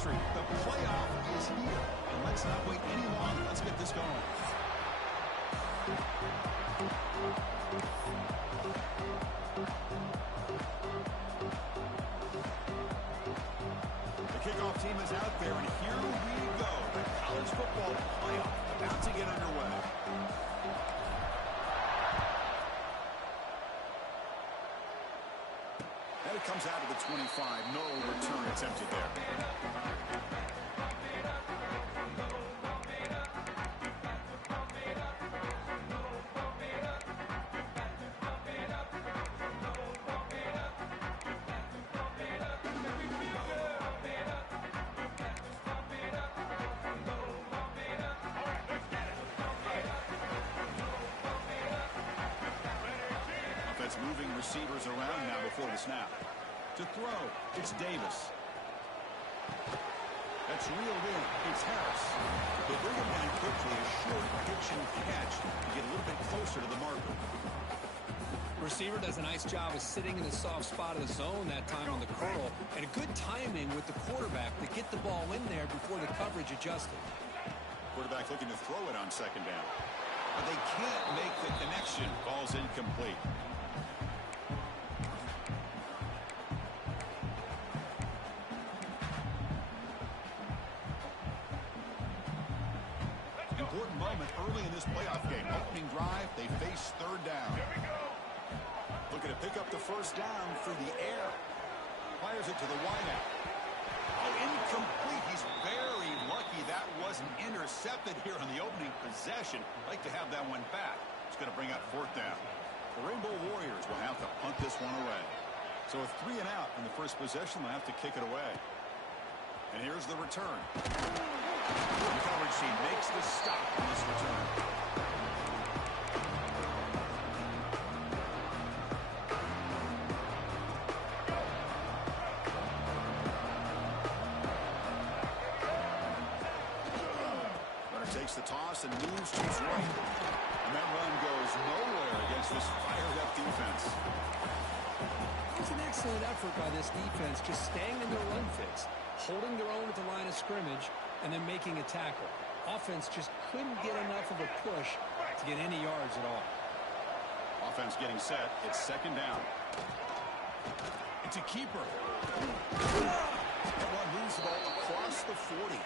history. The playoff is here. And let's not wait any longer. Let's get this going. The kickoff team is out there, and here we go. The college football playoff about to get underway. And it comes out of the 25. No return attempted there. Moving receivers around now before the snap. To throw, it's Davis. That's reeled in. It's Harris. They bring him down quickly. A short pitch and catch to get a little bit closer to the marker. Receiver does a nice job of sitting in the soft spot of the zone that time on the curl, and a good timing with the quarterback to get the ball in there before the coverage adjusted. Quarterback looking to throw it on second down. But they can't make the connection. Ball's incomplete. Important moment early in this playoff game. Opening drive, they face third down. Looking to pick up the first down through the air. Fires it to the wideout. Oh, incomplete. He's very lucky that wasn't intercepted here on the opening possession. Like to have that one back. It's going to bring up fourth down. The Rainbow Warriors will have to punt this one away. So with 3 and out in the first possession, they'll have to kick it away. And here's the return. The coverage team makes the stop on this return. Runner takes the toss and moves to his right. And that run goes nowhere against this fired-up defense. It's an excellent effort by this defense, just staying in their run fits, holding their own at the line of scrimmage, and then making a tackle. Offense just couldn't get enough of a push to get any yards at all. Offense getting set. It's second down. It's a keeper. That one moves the ball across the 40.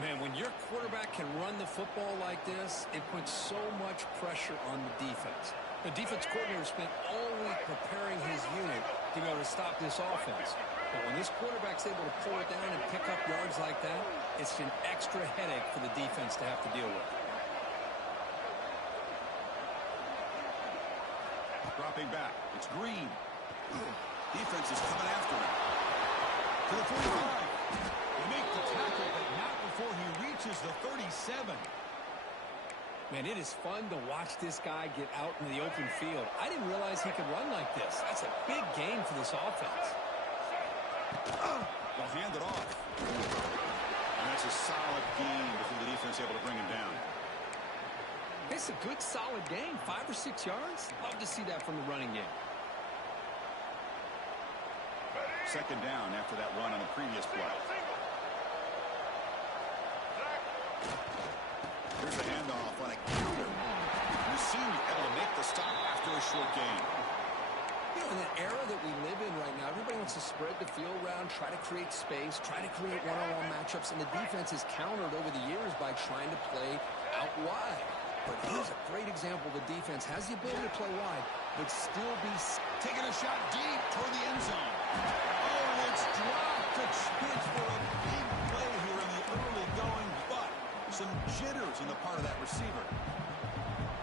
Man, when your quarterback can run the football like this, it puts so much pressure on the defense. The defense coordinator spent all week preparing his unit to be able to stop this offense. But when this quarterback's able to pull it down and pick up yards like that, it's an extra headache for the defense to have to deal with. Dropping back. It's Green. Defense is coming after him. To the 45. They make the tackle, but not before he reaches the 37. Man, it is fun to watch this guy get out in the open field. I didn't realize he could run like this. That's a big game for this offense. They'll hand it off. And that's a solid gain before the defense able to bring him down. It's a good, solid game. 5 or 6 yards. Love to see that from the running game. Second down after that run on the previous play. Here's a handoff on a counter. Racine able to make the stop after a short gain. You know, in the era that we live in right now, everybody wants to spread the field around, try to create space, try to create one-on-one matchups, and the defense has countered over the years by trying to play out wide. But here's a great example. The defense has the ability to play wide, but still be taking a shot deep toward the end zone. Oh, and it's dropped. A chance for a big play here in the early going, but some jitters on the part of that receiver.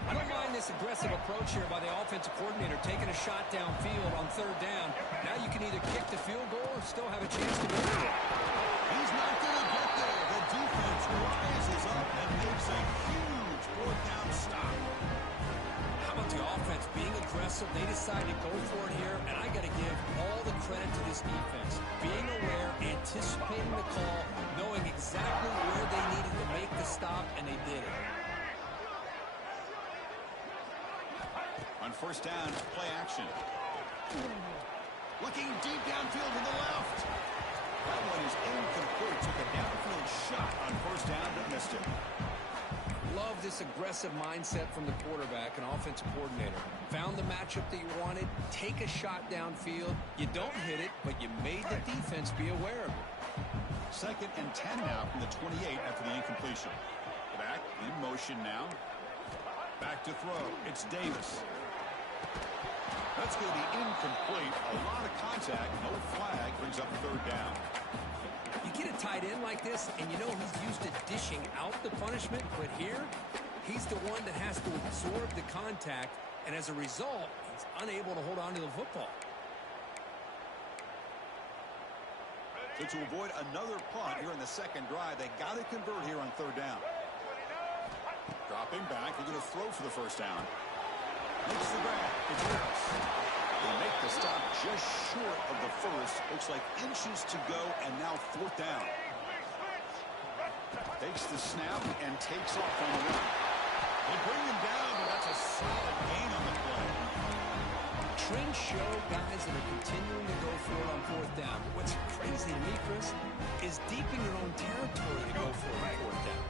I don't mind this aggressive approach here by the offensive coordinator, taking a shot downfield on third down. Now you can either kick the field goal or still have a chance to go for it. He's not going to get there. The defense rises up and makes a huge fourth down stop. How about the offense being aggressive? They decide to go for it here, and I got to give all the credit to this defense. Being aware, anticipating the call, knowing exactly where they needed to make the stop, and they did it. On first down, play action. Looking deep downfield to the left. That one is shot on first down, but missed it. Love this aggressive mindset from the quarterback and offensive coordinator. Found the matchup that you wanted, take a shot downfield. You don't hit it, but you made the defense be aware of it. 2nd and 10 now from the 28 after the incompletion. Back in motion now. Back to throw. It's Davis. That's going to be incomplete. A lot of contact. No flag. Brings up 3rd down. You get a tight end like this, and you know he's used to dishing out the punishment, but here, he's the one that has to absorb the contact, and as a result, he's unable to hold on to the football. So to avoid another punt here in the 2nd drive, they got to convert here on 3rd down. Dropping back, they're going to throw for the 1st down. Makes the grab. It's Harris. They make the stop just short of the 1st. Looks like inches to go, and now 4th down. Takes the snap and takes off on the run. They bring him down, but that's a solid gain on the play. Trends show guys that are continuing to go for it on 4th down. What's crazy to me, Chris, is deep in your own territory to go for it on 4th down.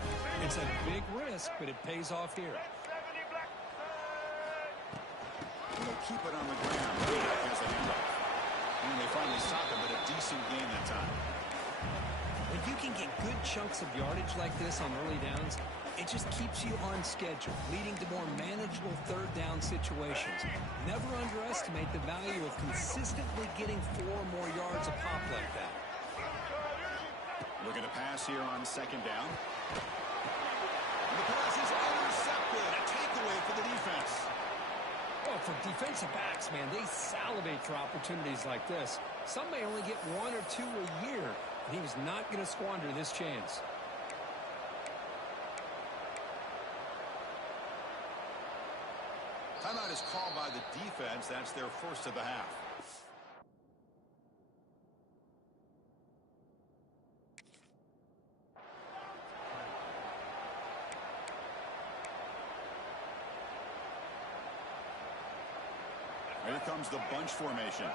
It's a big risk, but it pays off here. And they'll keep it on the ground. Here's a handoff. And they finally stop him, but a decent gain that time. When you can get good chunks of yardage like this on early downs, it just keeps you on schedule, leading to more manageable 3rd down situations. Never underestimate the value of consistently getting 4 more yards a pop like that. Looking to pass here on 2nd down. And the pass is intercepted. A takeaway for the defense. Well, for defensive backs, man, they salivate for opportunities like this. Some may only get 1 or 2 a year, and he was not going to squander this chance. Timeout is called by the defense. That's their 1st of the half. Here comes the bunch formation.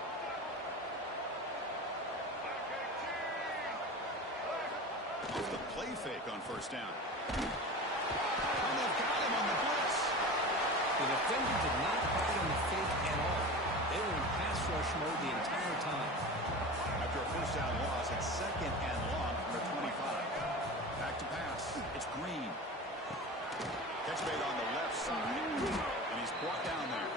Off the play fake on 1st down. And they've got him on the blitz. The defender did not bite on the fake at all. They were in pass rush mode the entire time. After a 1st down loss, it's 2nd and long from the 25. Back to pass. It's Green. Catch made on the left side. And he's brought down there.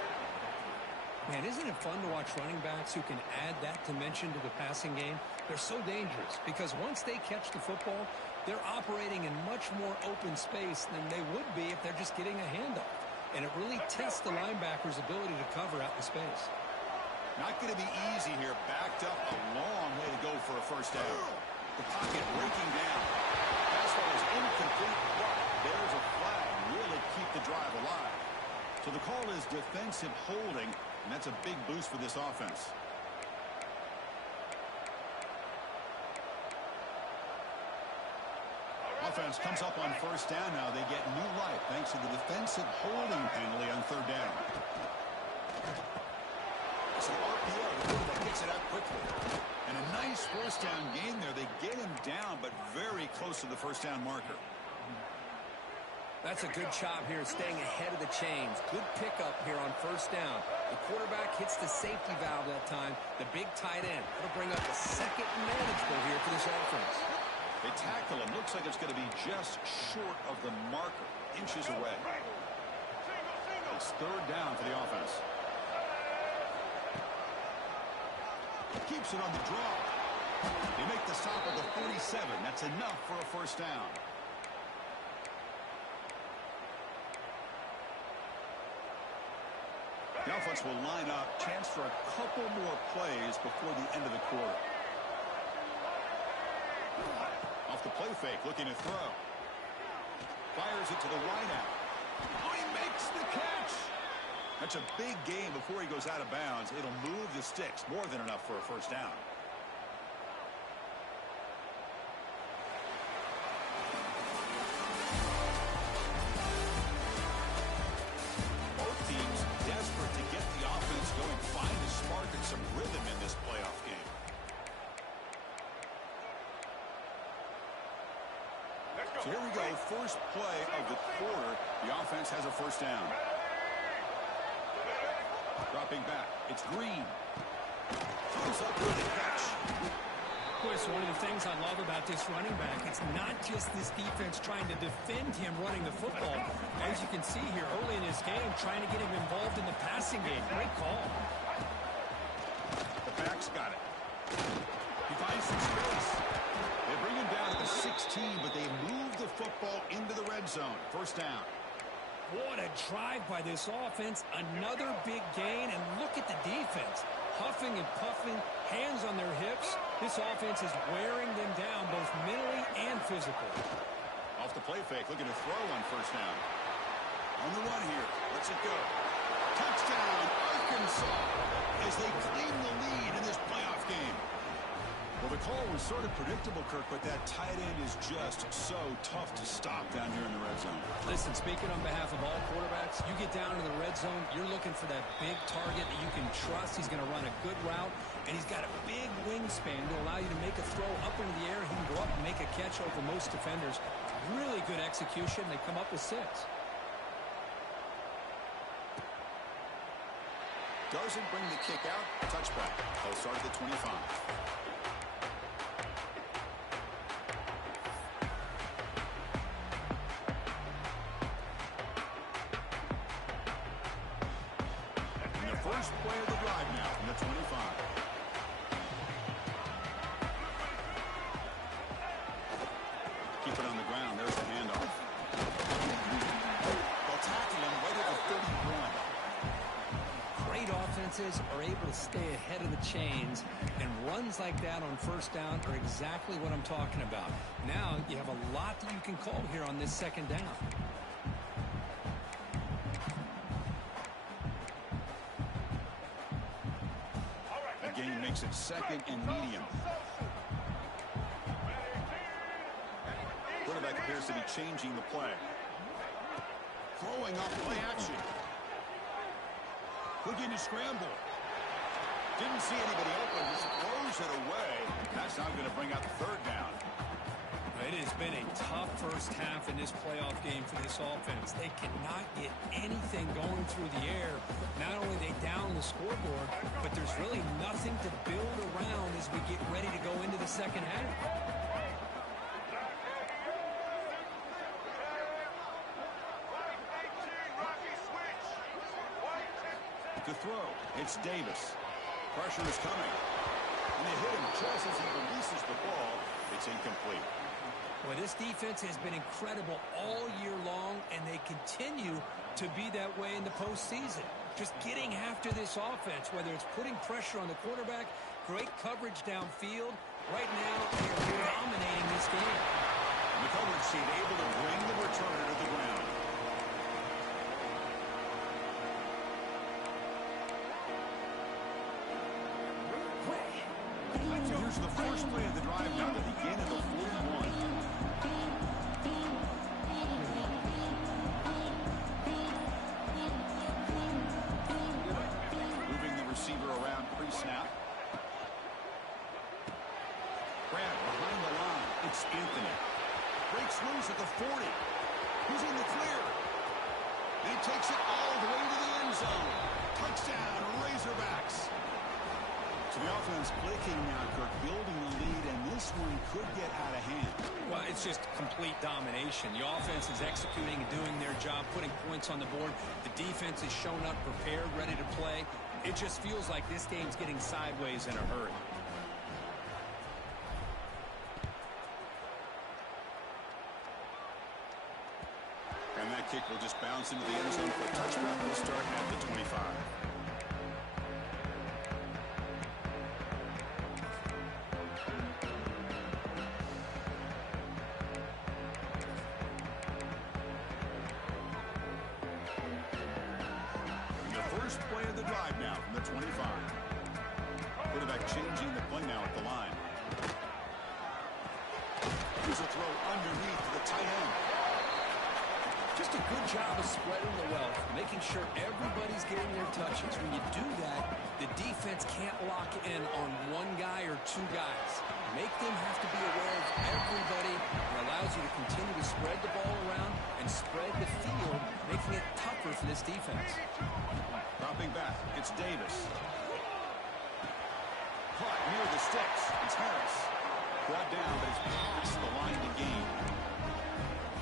Man, isn't it fun to watch running backs who can add that dimension to the passing game? They're so dangerous because once they catch the football, they're operating in much more open space than they would be if they're just getting a handoff. And it really tests the linebacker's ability to cover out in space. Not going to be easy here. Backed up a long way to go for a 1st down. The pocket breaking down. Pass ball is incomplete, but there's a flag. Really keep the drive alive. So the call is defensive holding, and that's a big boost for this offense. Offense comes up on 1st down now. They get new life thanks to the defensive holding penalty on 3rd down. It's an RPO. The quarterback gets it out quickly. And a nice 1st down gain there. They get him down, but very close to the 1st down marker. That's a good job here, staying ahead of the chains. Good pickup here on 1st down. The quarterback hits the safety valve that time. The big tight end. That'll bring up a 2nd and manageable here for this offense. They tackle him. Looks like it's going to be just short of the marker. Inches away. It's 3rd down for the offense. Keeps it on the draw. They make the stop at the 47. That's enough for a 1st down. The offense will line up. Chance for a couple more plays before the end of the quarter. Off the play fake, looking to throw. Fires it to the right out. Oh, he makes the catch. That's a big gain before he goes out of bounds. It'll move the sticks. More than enough for a 1st down. Both teams desperate to get the offense going, find a spark and some rhythm in this playoff game. So here we go, first play of the quarter. The offense has a first down. Dropping back, it's Green. Comes up with a catch. Of course, one of the things I love about this running back, it's not just this defense trying to defend him running the football. As you can see here early in his game, trying to get him involved in the passing game. Great call. The back's got it. He finds some space. They bring him down to the 16, but they move the football into the red zone. First down. What a drive by this offense. Another big gain, and look at the defense. Huffing and puffing, hands on their hips. This offense is wearing them down both mentally and physically. Off the play fake, looking to throw on first down. On the run here, lets it go. Touchdown, Arkansas, as they claim the lead in this playoff game. Well, the call was sort of predictable, Kirk, but that tight end is just so tough to stop down here in the red zone. Listen, speaking on behalf of all quarterbacks, you get down to the red zone, you're looking for that big target that you can trust. He's going to run a good route, and he's got a big wingspan to allow you to make a throw up into the air. He can go up and make a catch over most defenders. Really good execution. They come up with 6. Doesn't bring the kick out. Touchback. They'll start at the 25. First play of the drive now from the 25. Keep it on the ground. There's the handoff. They'll tackle him right at the 31. Great offenses are able to stay ahead of the chains, and runs like that on first down are exactly what I'm talking about. Now you have a lot that you can call here on this second down. Gain makes it second and medium. Quarterback appears to be changing the play. Throwing off play action. Looking to scramble. Didn't see anybody open. Just throws it away. That's not going to bring out the third down. It has been a tough first half in this playoff game for this offense. They cannot get anything going through the air. Not only are they down the scoreboard, but there's really nothing to build around as we get ready to go into the second half. To throw, it's Davis. Pressure is coming. And they hit him just as he releases the ball. It's incomplete. Well, this defense has been incredible all year long, and they continue to be that way in the postseason. Just getting after this offense, whether it's putting pressure on the quarterback, great coverage downfield. Right now, they're dominating this game. And the coverage team able to bring the returner to the ground. So here's the first play of the drive now to begin at the 41. Moving the receiver around pre-snap. Grab behind the line. It's Anthony. Breaks loose at the 40. Who's in the clear? He takes it all the way to the end zone. Touchdown, Razorbacks. So the offense clicking now, Kirk, building the lead, and this one could get out of hand. Well, it's just complete domination. The offense is executing and doing their job, putting points on the board. The defense is shown up, prepared, ready to play. It just feels like this game's getting sideways in a hurry. And that kick will just bounce into the end zone for a touchback. Will start at the 25. First play of the drive now from the 25. Quarterback changing the play now at the line. Here's a throw underneath to the tight end. Just a good job of spreading the wealth, making sure everybody's getting their touches. When you do that, the defense can't lock in on one guy or two guys. Make them have to be aware of everybody. It allows you to continue to spread the ball around and spread the field, making it tougher for this defense. Dropping back, it's Davis. Caught near the sticks. It's Harris. Brought down, but it's past the line to gain.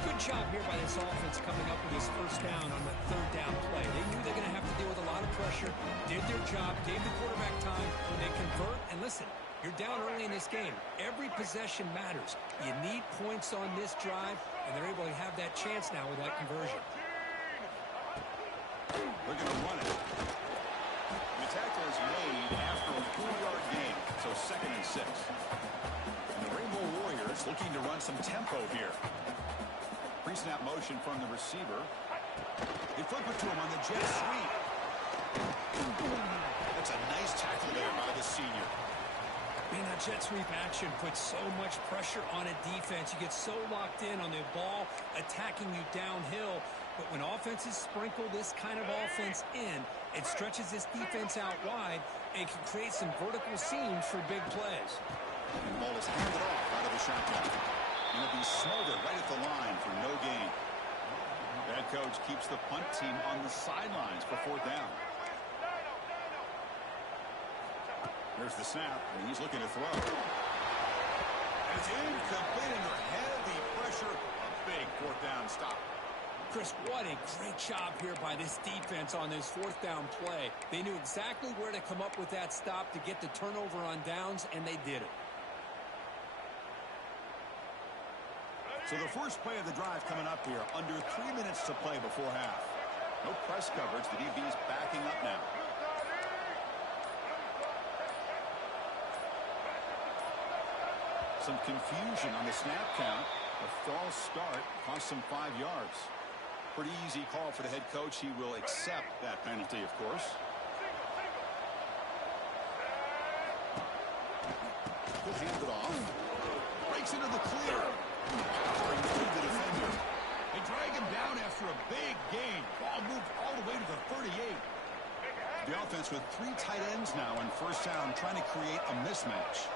Good job here by this offense coming up with this first down on the third down play. They knew they're going to have to deal with a lot of pressure, did their job, gave the quarterback time. They convert, and listen, you're down early in this game. Every possession matters. You need points on this drive, and they're able to have that chance now with that conversion. We're going to run it. The tackle is made after a 4-yard gain, so 2nd and 6. And the Rainbow Warriors looking to run some tempo here. Pre-snap motion from the receiver. They flip it to him on the jet sweep. That's a nice tackle there by the senior. Man, that jet sweep action puts so much pressure on a defense. You get so locked in on the ball attacking you downhill. But when offenses sprinkle this kind of offense in, it stretches this defense out wide and can create some vertical seams for big plays. And the ball is handed off out of the shotgun. And it'll be smothered right at the line for no gain. The head coach keeps the punt team on the sidelines for 4th down. There's the snap, and he's looking to throw. And it's incomplete under heavy pressure. A big 4th down stop. Chris, what a great job here by this defense on this 4th down play. They knew exactly where to come up with that stop to get the turnover on downs, and they did it. So the first play of the drive coming up here, under 3 minutes to play before half. No press coverage. The DB's backing up now. Some confusion on the snap count. A false start cost him 5 yards. Pretty easy call for the head coach. He will accept that penalty, of course. He'll hand it off. Breaks into the clear. Powering through the defender. They drag him down after a big gain. Ball moved all the way to the 38. The offense with 3 tight ends now on 1st down, trying to create a mismatch.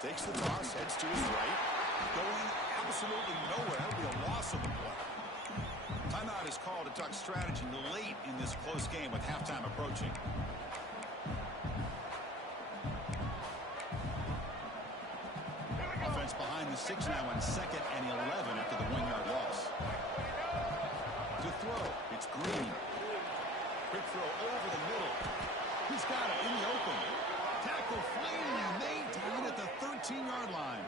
Takes the toss, heads to his right. Going absolutely nowhere. That would be a loss of the play. Timeout is called to talk strategy late in this close game with halftime approaching. Offense behind the 6 now on 2nd and 11 after the 1-yard loss. To throw, it's Green. Quick throw over the middle. He's got it in the open. Tackle finally made down at the 13-yard line.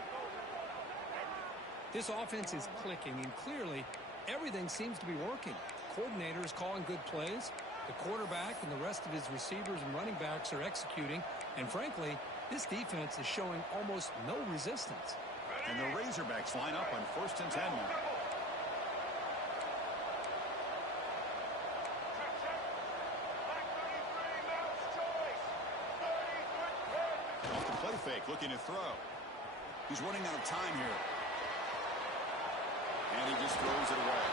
This offense is clicking, and clearly everything seems to be working. The coordinator is calling good plays. The quarterback and the rest of his receivers and running backs are executing. And frankly, this defense is showing almost no resistance. And the Razorbacks line up on 1st and 10 now. Off the play fake, looking to throw. He's running out of time here. And he just throws it away.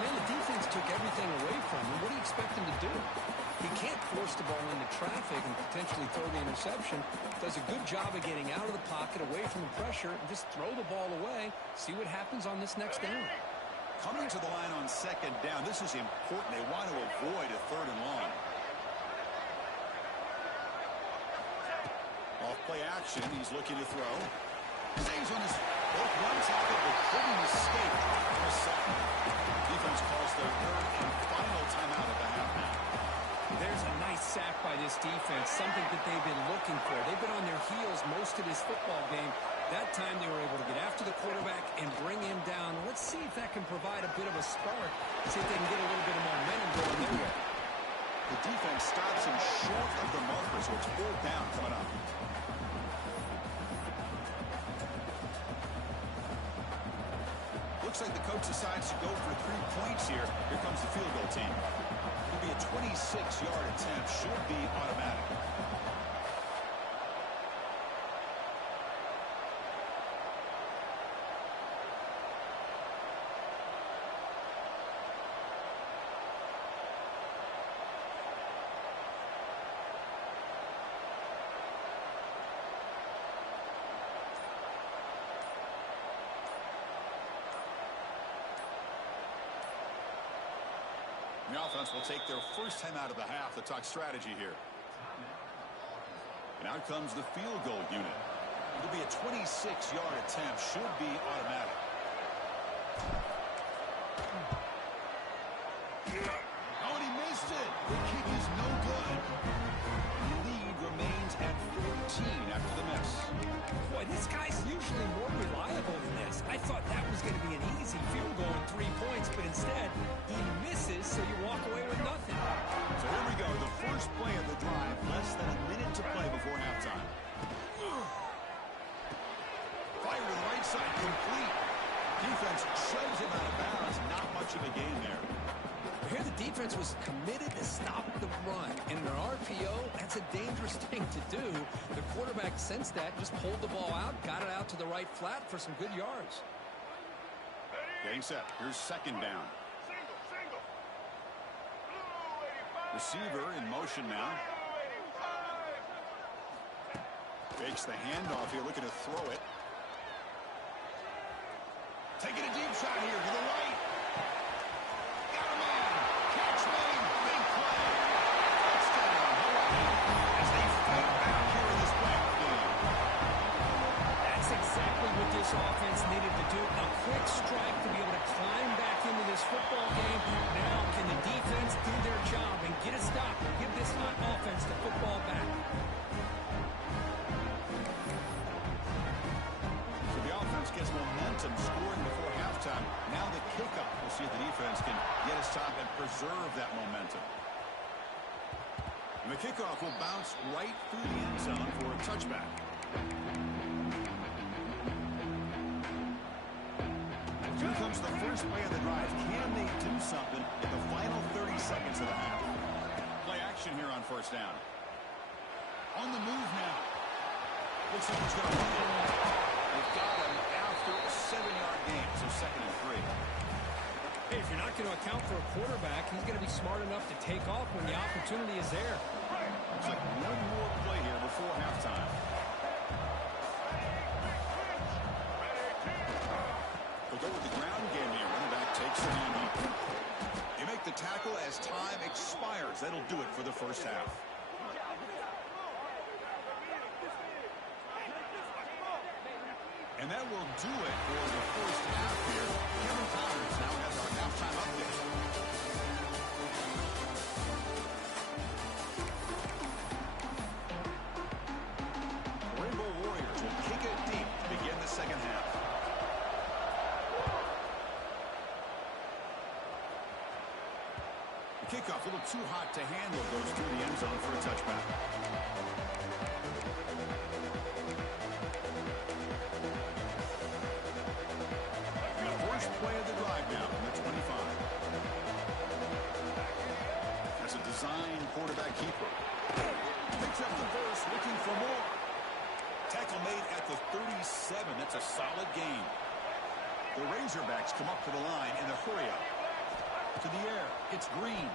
Man, the defense took everything away from him. What do you expect him to do? He can't force the ball into traffic and potentially throw the interception. Does a good job of getting out of the pocket, away from the pressure, and just throw the ball away. See what happens on this next down. Coming to the line on 2nd down, this is important. They want to avoid a 3rd and long. Off play action, he's looking to throw. Stays on his both runs out of but couldn't escape for a second. Defense calls their 3rd and final timeout of the half now. There's a nice sack by this defense, something that they've been looking for. They've been on their heels most of this football game. That time they were able to get after the quarterback and bring him down. Let's see if that can provide a bit of a spark. See if they can get a little bit of momentum going their way. The defense stops him short of the marker, so it's 4th down coming up. Looks like the coach decides to go for 3 points here. Here comes the field goal team. It'll be a 26-yard attempt. Should be automatic. offense will take their first time out of the half to talk strategy here. And out comes the field goal unit. It'll be a 26-yard attempt. Should be automatic. Oh, and he missed it. The kick is no good. The lead remains at 14 after the miss. Boy, this guy's usually more reliable than this. I thought that was going to be an easy field goal and 3 points, but instead he misses, so you walk away with nothing. So here we go. The first play of the drive. Less than a minute to play before halftime. Fire to the right side. Complete. Defense shoves him out of bounds. Not much of a gain there. Here the defense was committed to stop the run. In an RPO, that's a dangerous thing to do. The quarterback sensed that, just pulled the ball out, got it out to the right flat for some good yards. Getting set. Here's second down. Receiver in motion now. Fakes the handoff here, looking to throw it. Taking a deep shot here to the right. Got a man. Catch made. Big play. Touchdown. Hawaii as they fight back here in this playoff game. That's exactly what this offense needed to do. A quick strike to be able to climb back into this football game. Now can the defense do their job and get a stop and give this hot offense the football back? So the offense gets momentum scoring before halftime. Now the kickoff. We'll see if the defense can get a stop and preserve that momentum. And the kickoff will bounce right through the end zone for a touchback. Here comes the first play of the drive. Can they do something in the final 30 seconds of the half? Play action here on first down. On the move now. Looks like he's going to run it. They've got him after a 7-yard gain, so 2nd and 3. Hey, if you're not going to account for a quarterback, he's going to be smart enough to take off when the opportunity is there. Looks like one more play here before halftime. They'll go with the ground game here. Running back takes the handoff. You make the tackle as time expires. That'll do it for the first half. And that will do it for the first half here. Kevin Powers now has our halftime update. Rainbow Warriors will kick it deep to begin the second half. The kickoff a little too hot to handle, goes through the end zone for a touchback. Play of the drive now from the 25. That's a design quarterback keeper. Picks up the verse, looking for more. Tackle made at the 37. That's a solid gain. The Razorbacks come up to the line in the hurry up. To the air, it's Green.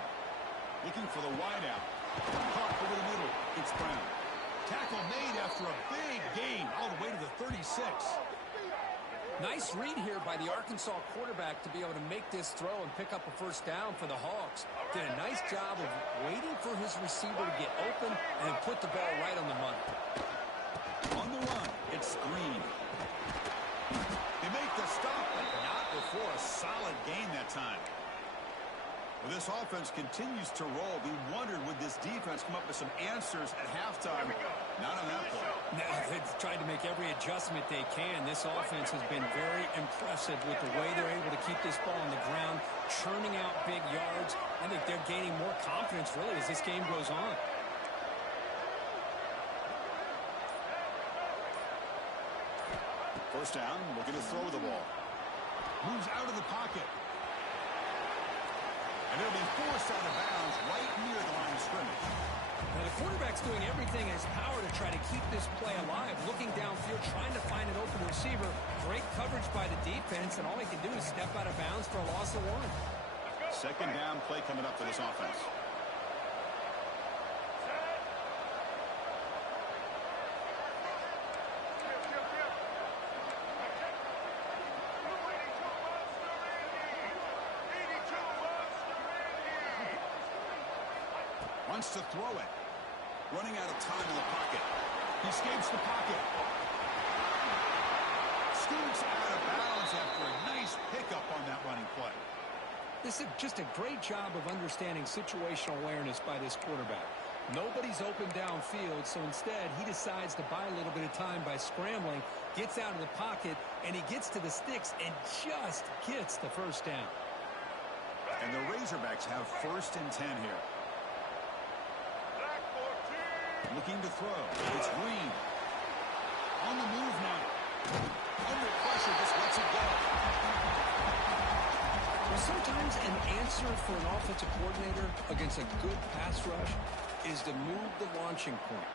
Looking for the wideout. Caught over the middle, it's Brown. Tackle made after a big gain all the way to the 36. Nice read here by the Arkansas quarterback to be able to make this throw and pick up a first down for the Hogs. Did a nice job of waiting for his receiver to get open and then put the ball right on the money. On the run, it's Green. They make the stop, but not before a solid gain that time. Well, this offense continues to roll. We wondered, would this defense come up with some answers at halftime? Not on that play. No, they've tried to make every adjustment they can. This offense has been very impressive with the way they're able to keep this ball on the ground, churning out big yards. I think they're gaining more confidence, really, as this game goes on. First down, looking to throw the ball. Moves out of the pocket. And they'll be forced out of bounds right near the line of scrimmage. Now the quarterback's doing everything in his power to try to keep this play alive, looking downfield, trying to find an open receiver. Great coverage by the defense, and all he can do is step out of bounds for a loss of 1. Second down play coming up for this offense. Wants to throw it. Running out of time in the pocket. He escapes the pocket. Scoots out of bounds after a nice pickup on that running play. This is just a great job of understanding situational awareness by this quarterback. Nobody's open downfield, so instead he decides to buy a little bit of time by scrambling, gets out of the pocket, and he gets to the sticks and just gets the first down. And the Razorbacks have 1st and 10 here. Looking to throw. It's Green. On the move now. Under pressure, just lets it go. Well, sometimes an answer for an offensive coordinator against a good pass rush is to move the launching point.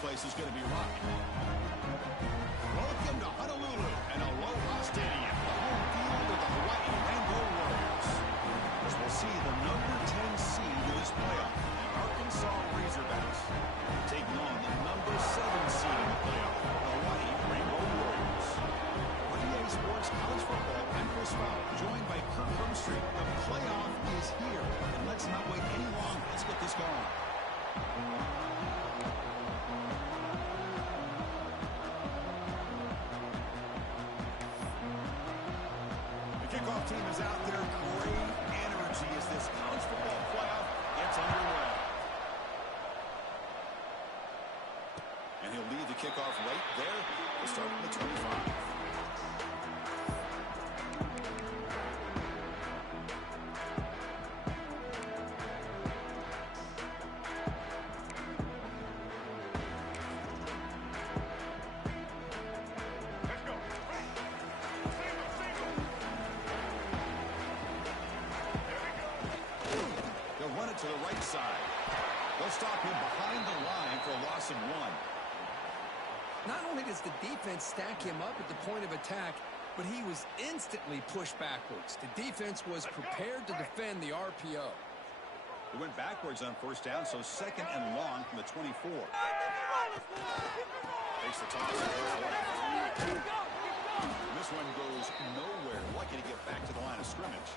Place is going to be rocking. Welcome to Honolulu and Aloha Stadium, the home field of the Hawaii Rainbow Warriors. As we'll see the number 10 seed in this playoff, the Arkansas Razorbacks, taking on the number 7 seed in the playoff, the Hawaii Rainbow Warriors. On EA Sports College Football, I'm Chris Fowler, joined by Kirk Herbstreit. The playoff is here, and let's not wait any longer. Let's get this going. Kickoff team is out there. Great energy as this college football playoff gets underway. And he'll lead the kickoff right there to start from the 25. To the right side. They'll stop him behind the line for a loss of 1. Not only does the defense stack him up at the point of attack, but he was instantly pushed backwards. The defense was prepared to defend the RPO. He went backwards on first down, so 2nd and long from the 24. Takes the toss. This one goes nowhere. Lucky to get back to the line of scrimmage.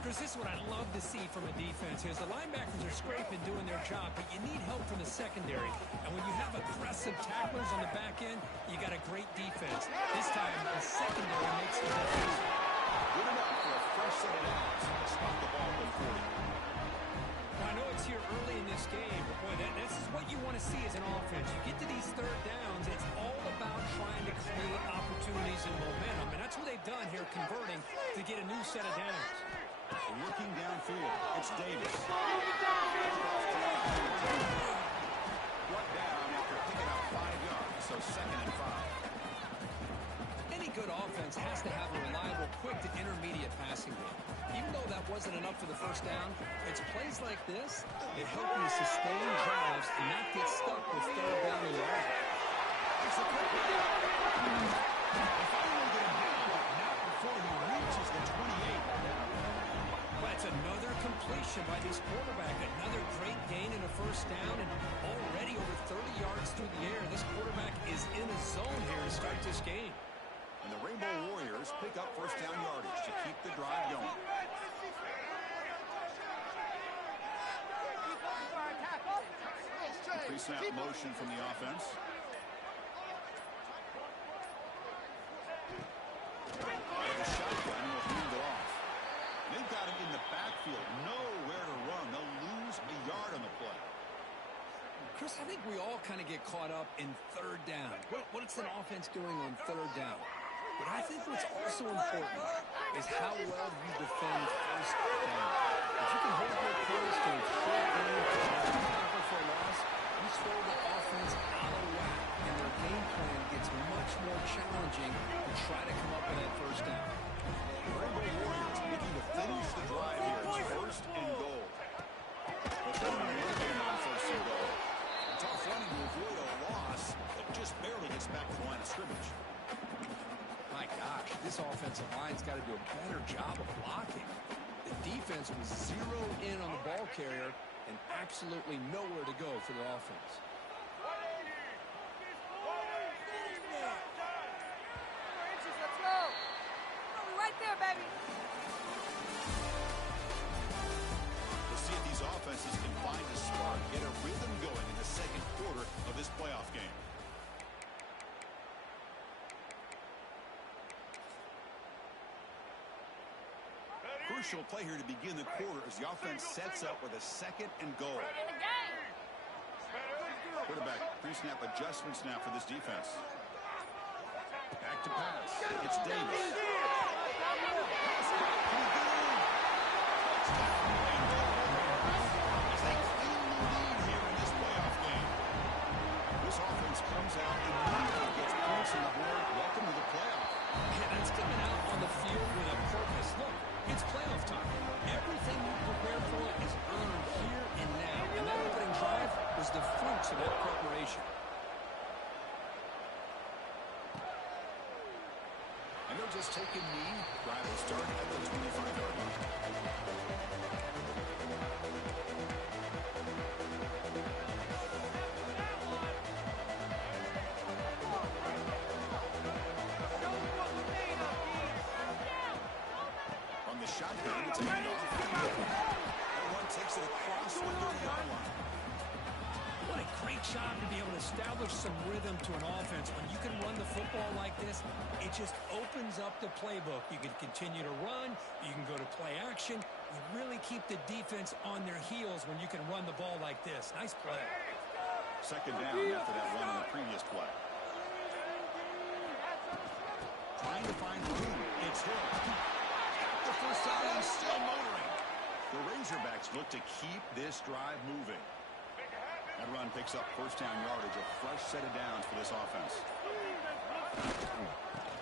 Chris, this is what I love to see from a defense is the linebackers are scraping, doing their job, but you need help from the secondary. And when you have aggressive tacklers on the back end, you got a great defense. This time, the secondary makes the difference. Good enough for a fresh set of downs to stop the ball at 40. Well, I know it's here early in this game, but boy, this is what you want to see as an offense. You get to these third downs, it's all about trying to create opportunities and momentum, and that's what they've done here, converting to get a new set of downs. Looking downfield, it's Davis. Brought down after picking up 5 yards, so 2nd and 5. Any good offense has to have a reliable, quick to intermediate passing game. Even though that wasn't enough for the first down, it's plays like this that help you sustain drives and not get stuck with third down and long. It's a quick They finally get him down, but not before he reaches the 28. That's another completion by this quarterback. Another great gain in a first down, and already over 30 yards through the air. This quarterback is in a zone here to start this game. And the Rainbow Warriors pick up first down yardage to keep the drive going. Pre-snap motion from the offense. The shotgun will hand it off. They've got him in the backfield. Nowhere to run. They'll lose a yard on the play. Chris, I think we all kind of get caught up in third down. What's an offense doing on third down? But I think what's also important is how well you defend first down. If you can hold your opponents to a short game tackle for a loss, you throw the offense out of whack, and their game plan gets much more challenging to try to come up with that first down. The Rainbow Warriors looking to finish the drive here. It's 1st and goal. But they're looking on 1st and goal. Tough running to avoid a loss, but just barely gets back to the line of scrimmage. My gosh, this offensive line's got to do a better job of blocking. The defense was zeroed in on the ball carrier and absolutely nowhere to go for the offense. Let's go. Right there, baby. We'll see if these offenses can find a spark, get a rhythm going in the 2nd quarter of this playoff game. Crucial play here to begin the quarter as the offense sets up with a 2nd and goal. Quarterback pre-snap adjustments now for this defense. Back to pass. It's Davis. As they claim the lead here in this playoff game. This offense comes out and immediately gets points on the board. Welcome to the playoff. Yeah, that's coming out on the field with a purpose. Look, it's playoff time. Everything you prepare for is earned here and now. And that opening drive was the fruits of that preparation. And they'll just take a knee. Drive will start at the 25-yard line. On the shotgun, it's a handoff. Everyone takes it across the 30-yard line. What a great job to be able to establish some rhythm to an offense. When you can run the football like this, it just opens up the playbook. You can continue to run. You can go to play action. You really keep the defense on their heels when you can run the ball like this. Nice play. 2nd down after that run on the previous play. Trying to find room. It's Hill. The first down and still motoring. The Razorbacks look to keep this drive moving. That run picks up first down yardage, a fresh set of downs for this offense.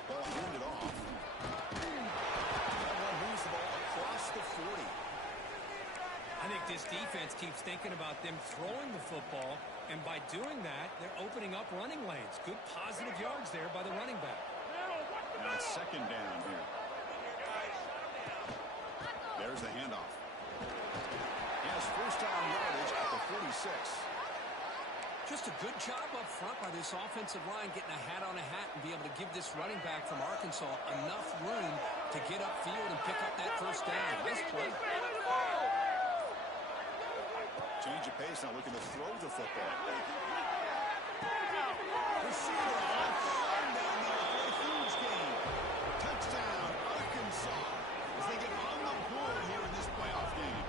Ball handed off. That one moves the ball across the 40. I think this defense keeps thinking about them throwing the football, and by doing that, they're opening up running lanes. Good positive yards there by the running back. Now it's second down here. There's the handoff. He has first down yardage at the 46. Just a good job up front by this offensive line, getting a hat on a hat and be able to give this running back from Arkansas enough room to get upfield and pick up that first down. Nice play. Change of pace, now looking to throw the football. Receiver left arm down the aisle. Huge game. Touchdown, Arkansas, as they get on the board here in this playoff game.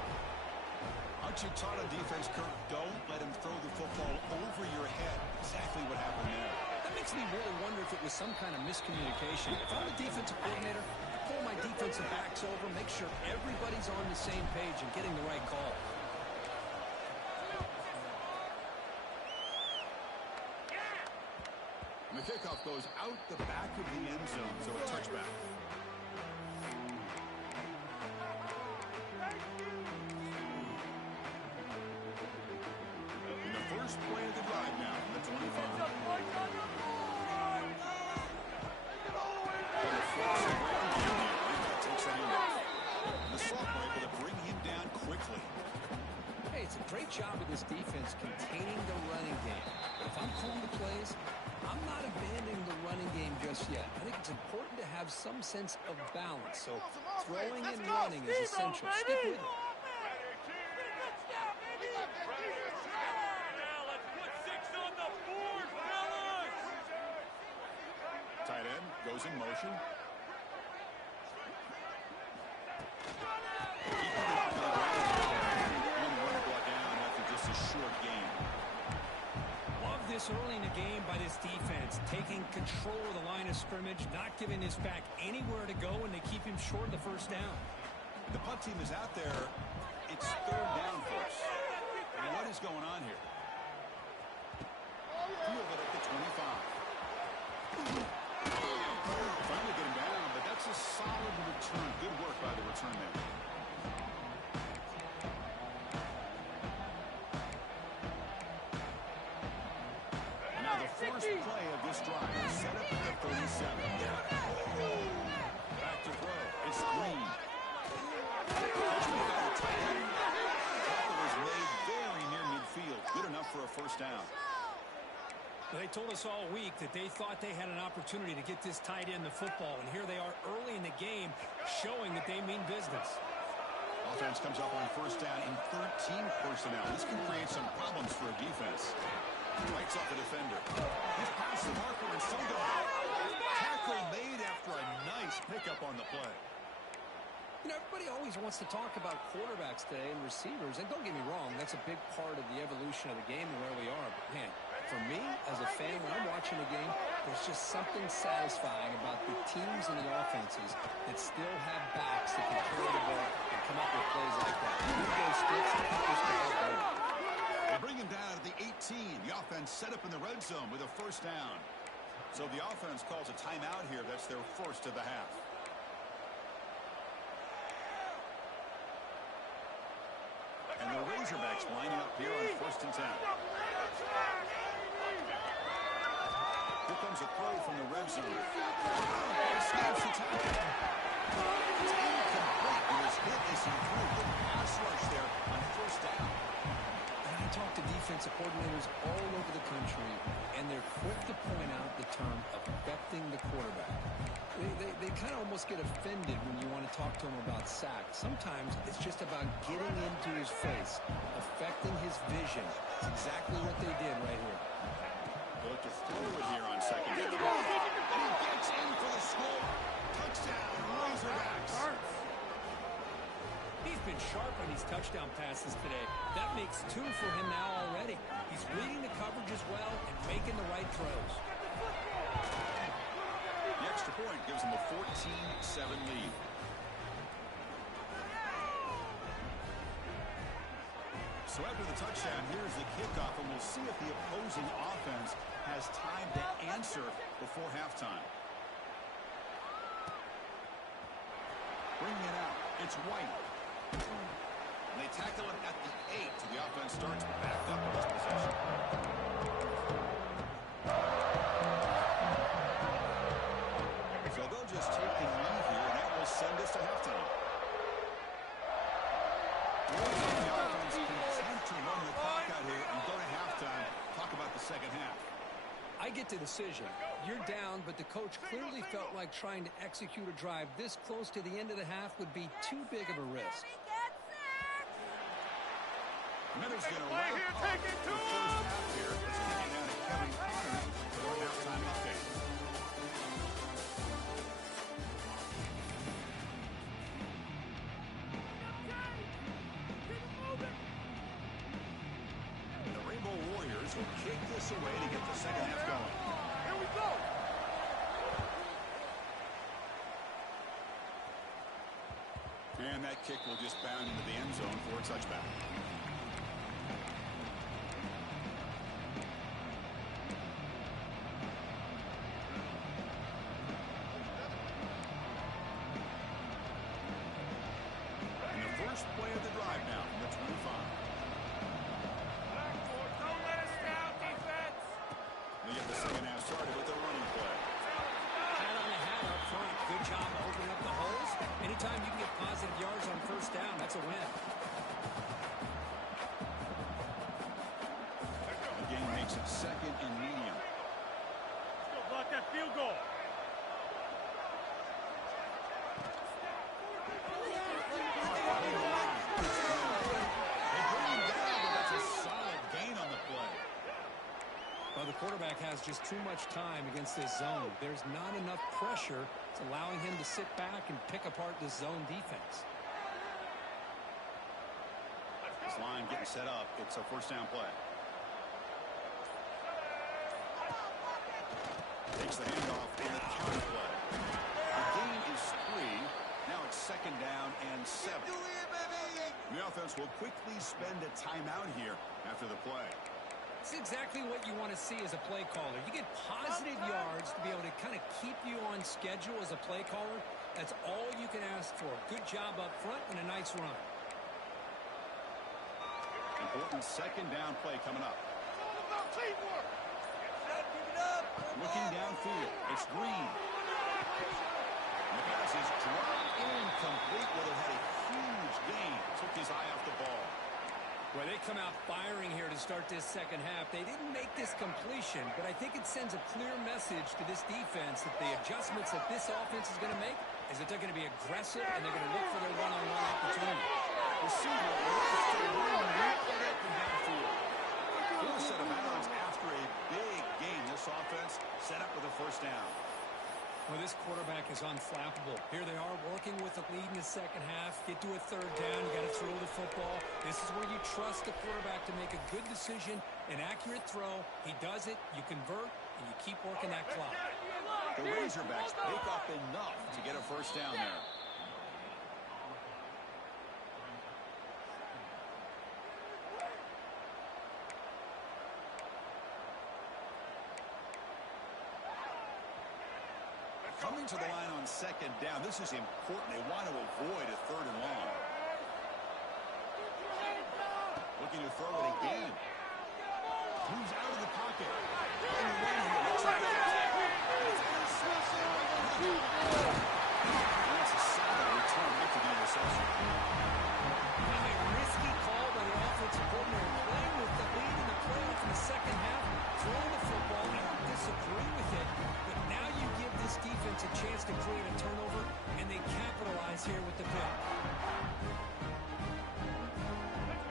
Aren't you taught on defense, Kirk? Don't let him throw the football over your head. Exactly what happened there. That makes me really wonder if it was some kind of miscommunication. If I'm the defensive coordinator, I pull my defensive backs over, make sure everybody's on the same page and getting the right call. And the kickoff goes out the back of the end zone, so a touchback. In the first play of the drive now, the 25. Takes that in. The sophomore able to bring him down quickly. Hey, it's a great job of this defense containing the running game. But if I'm calling the plays, I'm not abandoning the running game just yet. I think it's important to have some sense of balance. So throwing and running is essential. Stick with it. Tight end goes in motion. This early in the game by this defense, taking control of the line of scrimmage, not giving his back anywhere to go, and they keep him short of the first down. The punt team is out there. It's third down, folks. And what is going on here? Field it at the 25. Finally getting down, but that's a solid return. Good work by the return man. First play of this drive is set up at the 37. Back to throw. It's Green. Tackle was made very near midfield. Good enough for a first down. They told us all week that they thought they had an opportunity to get this tight end the football, and here they are early in the game showing that they mean business. Offense comes up on first down in 13 personnel. This can create some problems for a defense. Lights off the defender. He's past the marker and still going. Tackle made after a nice pickup on the play. You know, everybody always wants to talk about quarterbacks today and receivers, and don't get me wrong, that's a big part of the evolution of the game and where we are. But, man, for me, as a fan, when I'm watching a game, there's just something satisfying about the teams and the offenses that still have backs that can carry the ball and come up with plays like that. Those sticks, they bring him down at the 18. The offense set up in the red zone with a first down. So the offense calls a timeout here. That's their first of the half. And the Razorbacks lining up here on first and 10. Here comes a throw from the red zone. Escapes the tackle. It's incomplete. It was hit as he threw the pass rush there on first down. And I talk to defensive coordinators all over the country, and they're quick to point out the term affecting the quarterback. They kind of almost get offended when you want to talk to them about sacks. Sometimes it's just about getting into his face, affecting his vision. It's exactly what they did right here. They look to throw it here on second down. And he gets in for the score. Touchdown, Razorbacks. He's been sharp on these touchdown passes today. That makes 2 for him now already. He's reading the coverage as well and making the right throws. The extra point gives them a 14-7 lead. So after the touchdown, here's the kickoff, and we'll see if the opposing offense has time to answer before halftime. Bringing it out, it's White. And they tackle it at the 8, so the offense starts back up in this possession. So they'll just take the lead here, and that will send us to halftime. The offense content to run the clock out here and go to halftime. Talk about the second half. I get the decision. You're down, but the coach clearly felt like trying to execute a drive this close to the end of the half would be too big of a risk. Miller's going to wrap up the first half here. It's kicking out at Kevin Connors for our halftime update. The Rainbow Warriors will kick this away to get the second half going. Here we go. And that kick will just bound into the end zone for a touchback. And the first play of the drive now from the 25. Don't let us down, defense. They get the second half started with a running play. Hat on the hat up front. Good job opening up the holes. Anytime you can get positive yards on first down, that's a win. The game makes it second and medium. Let's go block that field goal. They bring him down, but that's a solid gain on the play. Well, the quarterback has just too much time against this zone. There's not enough pressure. It's allowing him to sit back and pick apart this zone defense. This line getting set up. It's a first down play. Takes the handoff and the counter play. The gain is 3. Now it's second down and 7. The offense will quickly spend a timeout here after the play. It's exactly what you want to see as a play caller. You get positive yards to be able to kind of keep you on schedule as a play caller. That's all you can ask for. Good job up front and a nice run. Important second down play coming up. It's all about teamwork. Looking downfield. It's Green. And the pass is dropped incomplete. Well, it had a huge gain. Took his eye off the ball. Well, they come out firing here to start this second half. They didn't make this completion, but I think it sends a clear message to this defense that the adjustments that this offense is going to make is that they're going to be aggressive and they're going to look for their one-on-one opportunity. Receiver looks to run right open downfield. Full set of bounds after a big gain. This offense set up with a first down. Well, this quarterback is unflappable. Here they are working with a lead in the second half. Get to a third down. You got to throw the football. This is where you trust the quarterback to make a good decision, an accurate throw. He does it. You convert, and you keep working that clock. The Razorbacks pick up enough to get a first down there. Coming to the line on second down. This is important. They want to avoid a third and long. Looking to throw it again. Moves out of the pocket. On the run here. Looks like that's a solid return after the interception. A risky call by the offensive coordinator, playing with the lead in the playoff in the second half, throwing the football. I don't disagree with it, but now you give this defense a chance to create a turnover, and they capitalize here with the pick.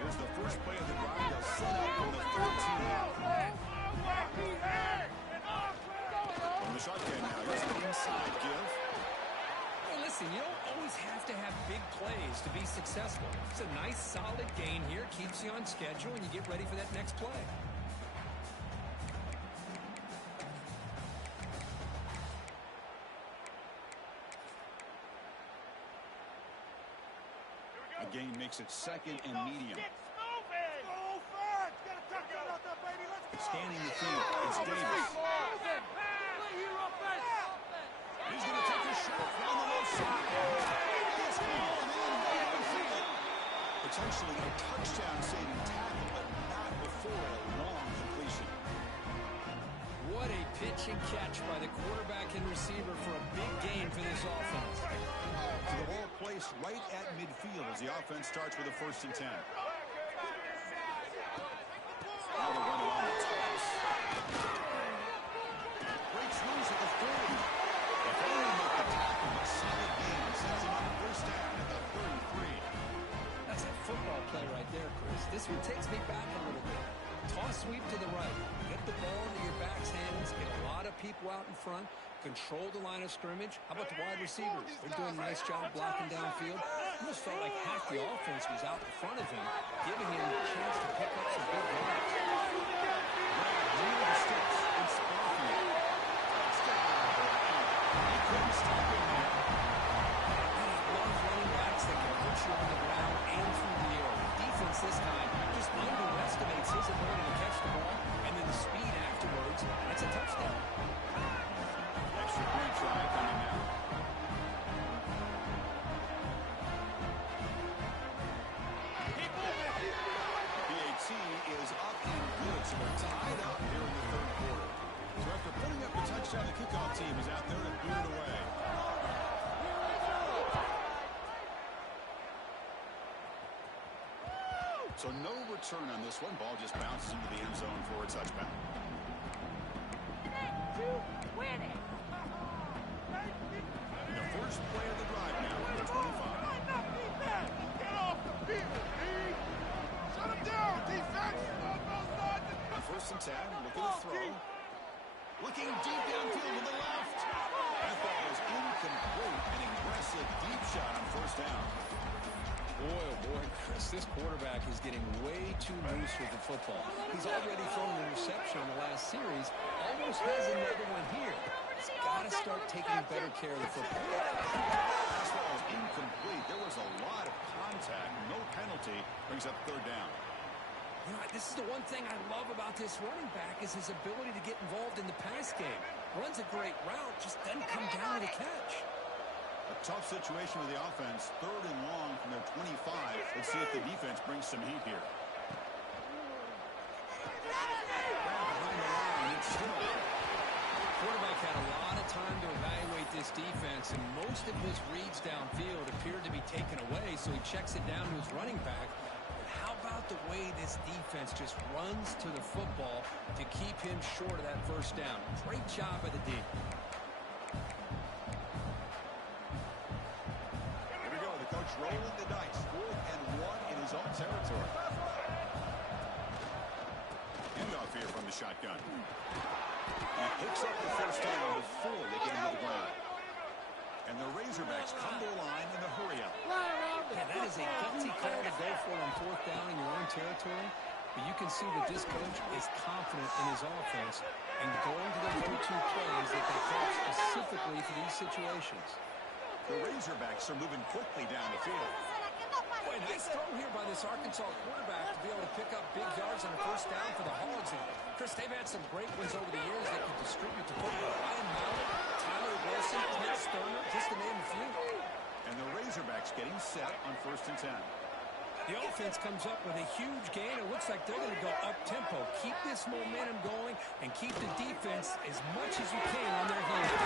Here's the first play of the drive. They'll set up on the 13. From the shotgun now, here's an inside give. Hey, listen, you don't always have to have big plays to be successful. It's a nice, solid gain here, keeps you on schedule, and you get ready for that next play. The gain makes it second and medium. Scanning the field, it's Davis. He's going to take a shot down the left side. The potentially a touchdown-saving tackle, but not before a long completion. What a pitch and catch by the quarterback and receiver for a big gain for this offense. So the ball placed right at midfield as the offense starts with a 1st and 10. Now they're running on the toss. Breaks loose at the 40. If only make the tackle, a solid gain sets him up 1st down at the 33. That's a football play right there, Chris. This one takes me back a little bit. Toss sweep to the right. Get the ball into your back's hands. Get a lot of people out in front. Control the line of scrimmage. How about the wide receivers? They're doing a nice job blocking downfield. Almost felt like half the offense was out in front of him, giving him a chance to pick up some big yards. Near the sticks in Springfield. He couldn't stop him there. Long running backs that can put you on the ground and through the air. The defense this time just underestimates his ability to catch the ball, and then the speed afterwards. That's a touchdown. Extra point try coming now. PAT is up and good, so we're tied up here in the 3rd quarter. So after putting up the touchdown, the kickoff team is out there to boot it away. So no return on this one. Ball just bounces into the end zone for a touchback. The first play of the drive now at the 25. Get off the field, D! Shut him down, defense! On 1st and 10, look at the throw. Looking deep downfield to the left. That ball is incomplete. An aggressive deep shot on 1st down. Boy, oh boy, Chris, this quarterback is getting way too loose with the football. He's already thrown an interception in the last series. Almost has another one here. He's got to start taking better care of the football. This ball is incomplete. There was a lot of contact. No penalty. Brings up 3rd down. You know, this is the one thing I love about this running back is his ability to get involved in the pass game. Runs a great route, just doesn't come down with a catch. A tough situation with the offense. 3rd and long from their 25. Let's see if the defense brings some heat here. Behind the line, it's still. Quarterback had a lot of time to evaluate this defense, and most of his reads downfield appeared to be taken away, so he checks it down to his running back. But how about the way this defense just runs to the football to keep him short of that 1st down? Great job by the D. Rolling the dice. 4th and 1 in his own territory. Handoff here from the shotgun. He picks up the 1st down before they get him to the ground. And the Razorbacks come to the line in the hurry-up. Yeah, that is a gutsy call to go for on 4th down in your own territory. But you can see that this coach is confident in his offense and going to the go-to plays that they call specifically for these situations. The Razorbacks are moving quickly down the field. Boy, nice throw here by this Arkansas quarterback to be able to pick up big yards on a 1st down for the Hogs. And Chris, they've had some great ones over the years that can distribute the football. Ryan Mallett, Tyler Wilson, Clint Sterner, just to name a few. And the Razorbacks getting set on 1st and 10. The offense comes up with a huge gain. It looks like they're going to go up-tempo. Keep this momentum going and keep the defense as much as you can on their heels.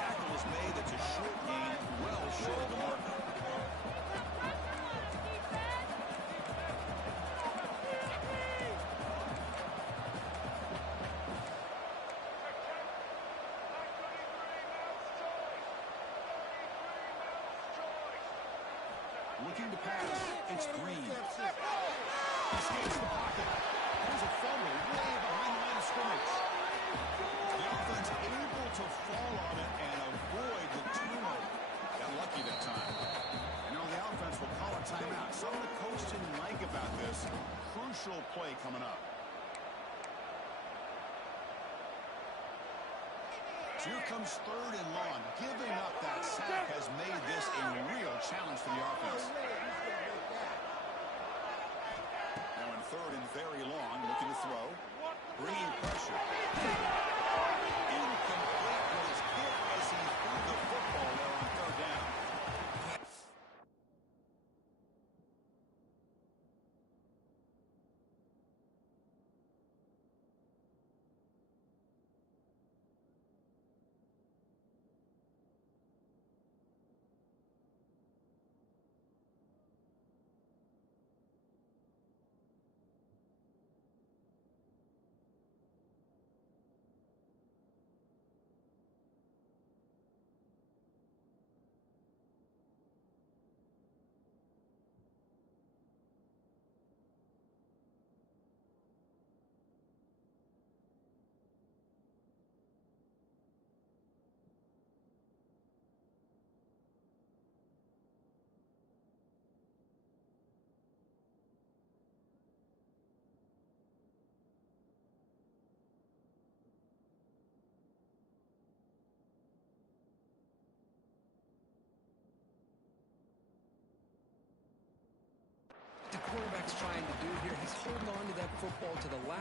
Tackle is made. It's a short gain, well short of the marker. Looking to pass. It's Green. He skates the pocket. There's a fumble way behind the line of scrimmage. The offense able to fall on it and avoid the turnover. Got lucky that time. And now the offense will call a timeout. Something the coach didn't like about this. Crucial play coming up. So here comes 3rd and long. Giving up that sack has made this a real challenge for the offense. Now in 3rd and very long, looking to throw. Bringing pressure. Incomplete, but is hit as he threw the football there on 3rd down.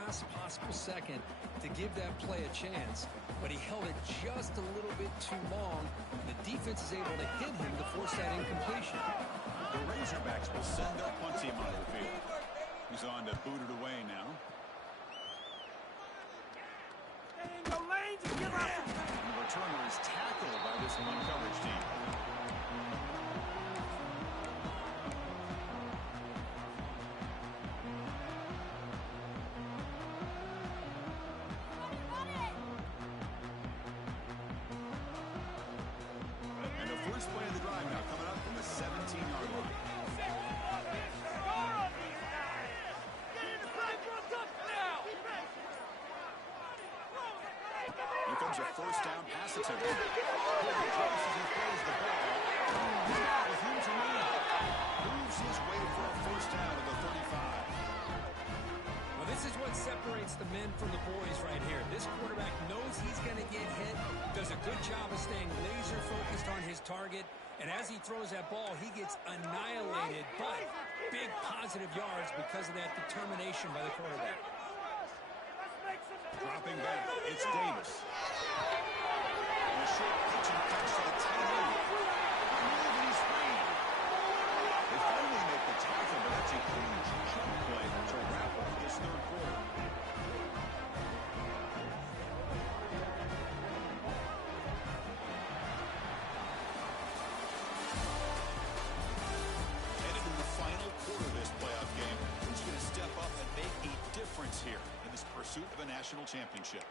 last possible second to give that play a chance, but he held it just a little bit too long. The defense is able to hit him to force that incompletion. The Razorbacks will send their punt team onto the field. He's on to boot it away now. The returner is tackled by this one coverage team. And the first play of the drive now coming up from the 17-yard line. Here comes a first down pass attempt. He throws the ball. With room to run. Moves his way for a first down at the 35. Well, this is what separates the men from the boys right here. This quarterback knows he's going to get hit, does a good job of staying laser focused on his target, and as he throws that ball, he gets annihilated, but big positive yards because of that determination by the quarterback. Dropping back, it's Davis. And a short pitch and catch to the tight end. And he's free. They finally make the tackle, but that's a huge chunk play to wrap up this third quarter. Headed to the final quarter of this playoff game. Who's going to step up and make a difference here in this pursuit of a national championship?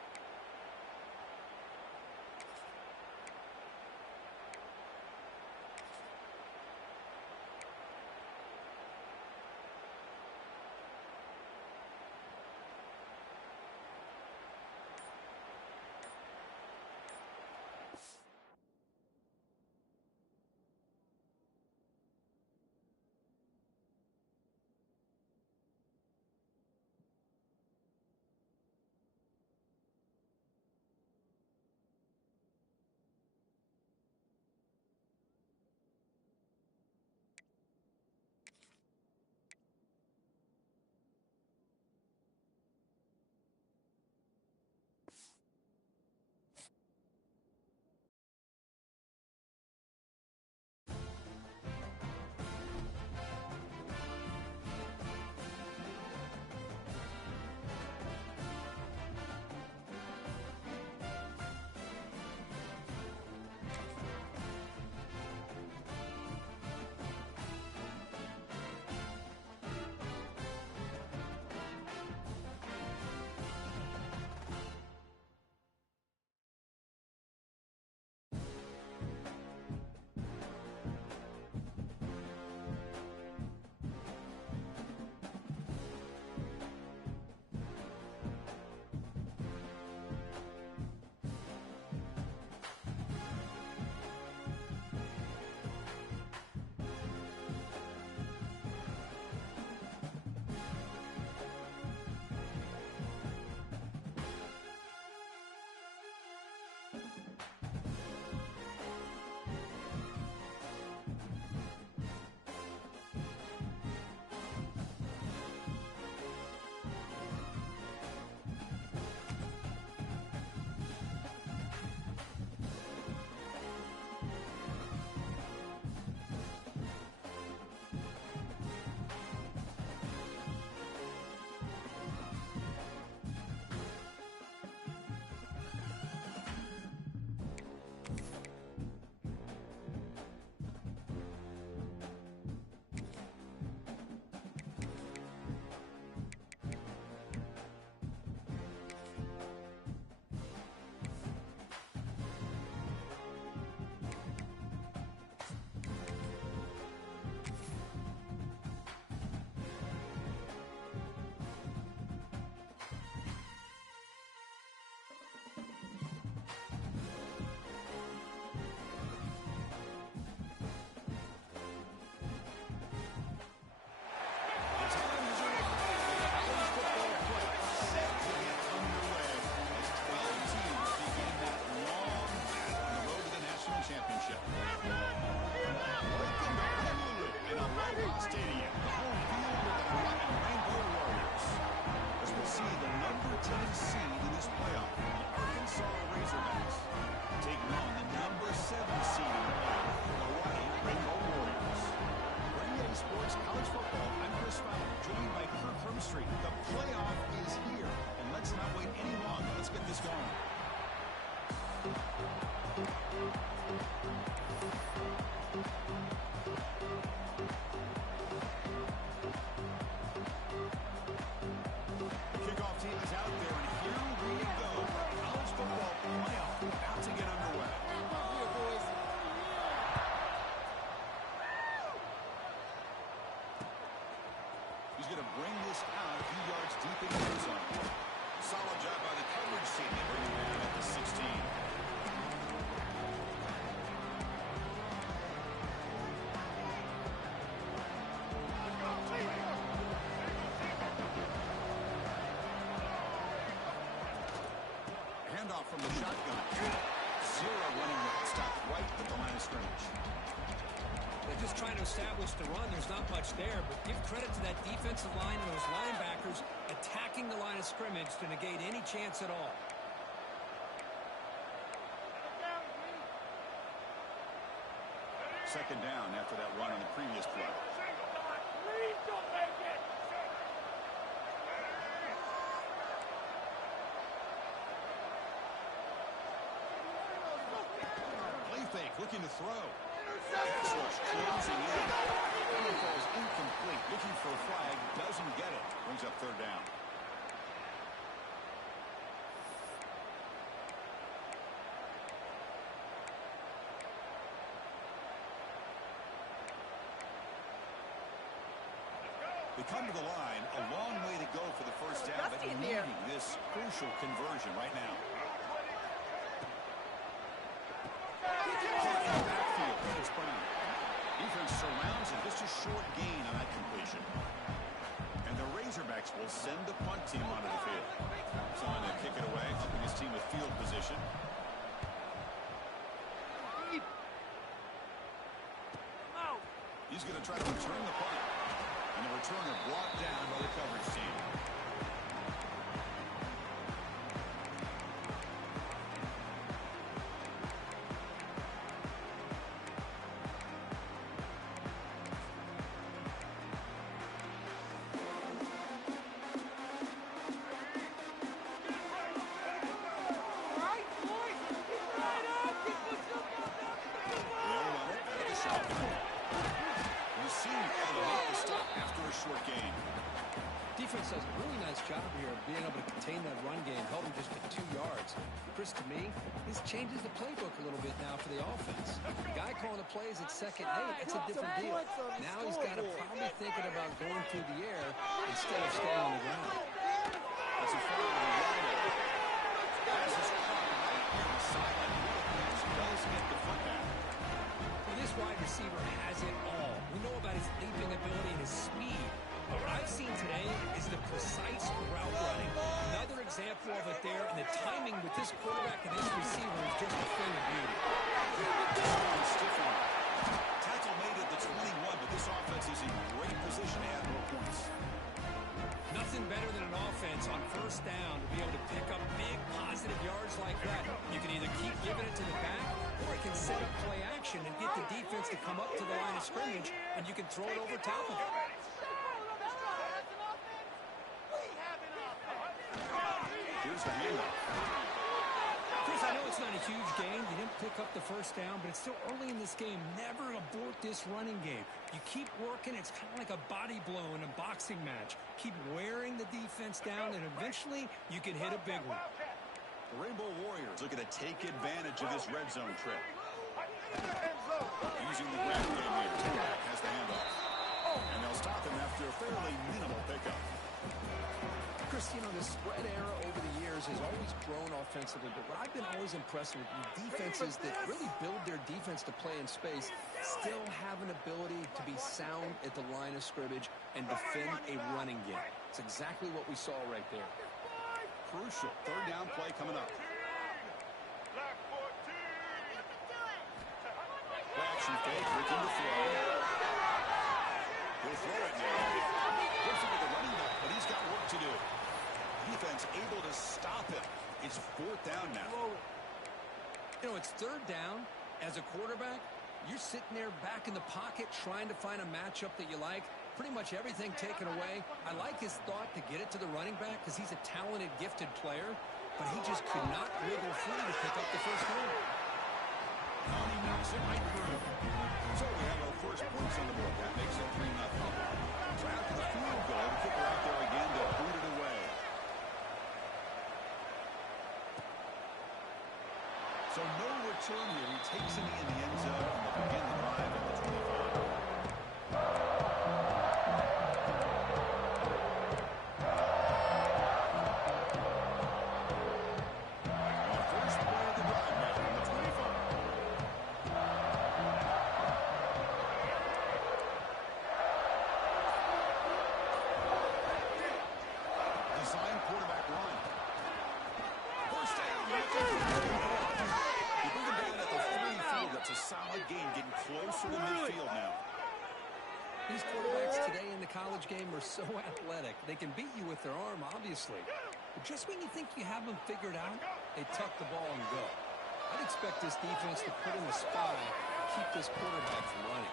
Handoff from the shotgun. Zero running room. Stopped right at the line of scrimmage. They're just trying to establish the run. There's not much there, but give credit to that defensive line and those linebackers attacking the line of scrimmage to negate any chance at all. Second down after that run on the previous play. Please don't make it. Play fake, looking to throw. Pass rush closing in. That falls incomplete. Looking for a flag. Doesn't get it. Brings up third down. They come to the line. A long way to go for the first down, but needing this crucial conversion right now. Backfield, it's Brown. Defense surrounds him. Just a short gain on that completion. And the Razorbacks will send the punt team onto the field. Someone to kick it away, helping his team with field position. He's going to try to return the punt. And the returner brought down by the coverage team. Defense does a really nice job here of being able to contain that run game, held him just to 2 yards. Chris, to me, this changes the playbook a little bit now for the offense. The guy calling the plays at second, hey, it's a different deal. Now he's got to probably thinking about going through the air instead of staying on the ground. That's a foul on the wide. Pass is caught on the sideline. Does get the footback. Well, this wide receiver has it all. We know about his leaping ability and his speed. But what I've seen today is the precise route running. Another example of it there, and the timing with this quarterback and this receiver is just a thing of beauty. Tackle made at the 21, but this offense is in great position to add more points. Nothing better than an offense on first down to be able to pick up big positive yards like that. You can either keep giving it to the back, or it can set up play action and get the defense to come up to the line of scrimmage, and you can throw it over top of it. Here's the handoff. Chris, I know it's not a huge gain. You didn't pick up the first down, but it's still early in this game. Never abort this running game. You keep working. It's kind of like a body blow in a boxing match. Keep wearing the defense down, and eventually you can hit a big one. The Rainbow Warriors looking to take advantage of this red zone trip. Using the grab game here. Taylor has the handoff. And they'll stop him after a fairly minimal pickup. Chris, you know, the spread era over the years has always grown offensively, but what I've been always impressed with defenses that really build their defense to play in space still have an ability to be sound at the line of scrimmage and defend a running game. It's exactly what we saw right there. Crucial third down play coming up. Play action fake, looking to throw. He'll throw it now. Good for the running back, but he's got work to do. Defense able to stop him. It's fourth down now. You know, it's third down. As a quarterback, you're sitting there back in the pocket trying to find a matchup that you like. Pretty much everything taken away. I like his thought to get it to the running back because he's a talented, gifted player, but he just could not wiggle free to pick up the first down. He knocks it right through. So we have our first points on the board. That makes it 3-0. So after the field goal, the kicker out there again to boot it away. So no return here. He takes it in the end zone and will begin the drive at the 25. Design quarterback run. First down, look college game are so athletic. They can beat you with their arm, obviously. But just when you think you have them figured out, they tuck the ball and go. I'd expect this defense to put in a spy and keep this quarterback from running.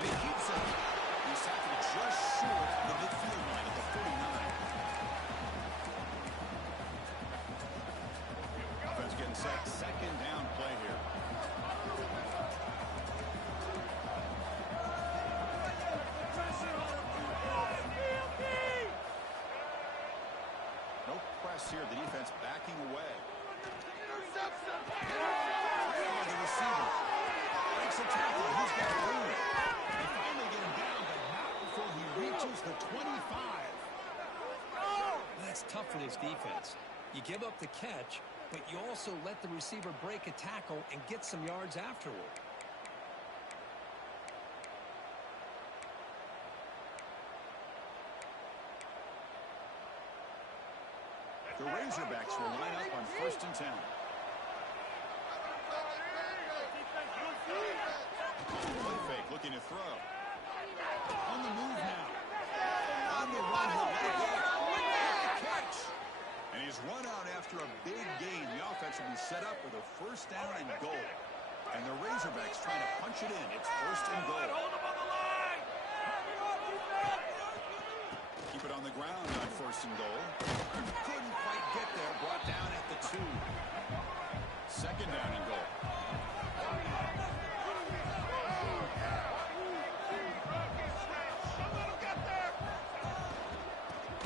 He keeps it. He's tackled just short of the midfield line at the 49. Offense getting set. Second down play here. No press here. The defense backing away. The receiver breaks a tackle. He's got room. They finally get him down, but not before he reaches the 25. That's tough for this defense. You give up the catch, but you also let the receiver break a tackle and get some yards afterward. The Razorbacks will line up on 1st and 10. Play fake, looking to throw. On the move now. On the run, he'll let it go. Catch. And he's run out after a big gain. The offense will be set up with a 1st down and goal. And the Razorbacks trying to punch it in. It's 1st and goal. Keep it on the ground on 1st and goal. Couldn't quite get there. Brought down at the 2. 2nd down and goal.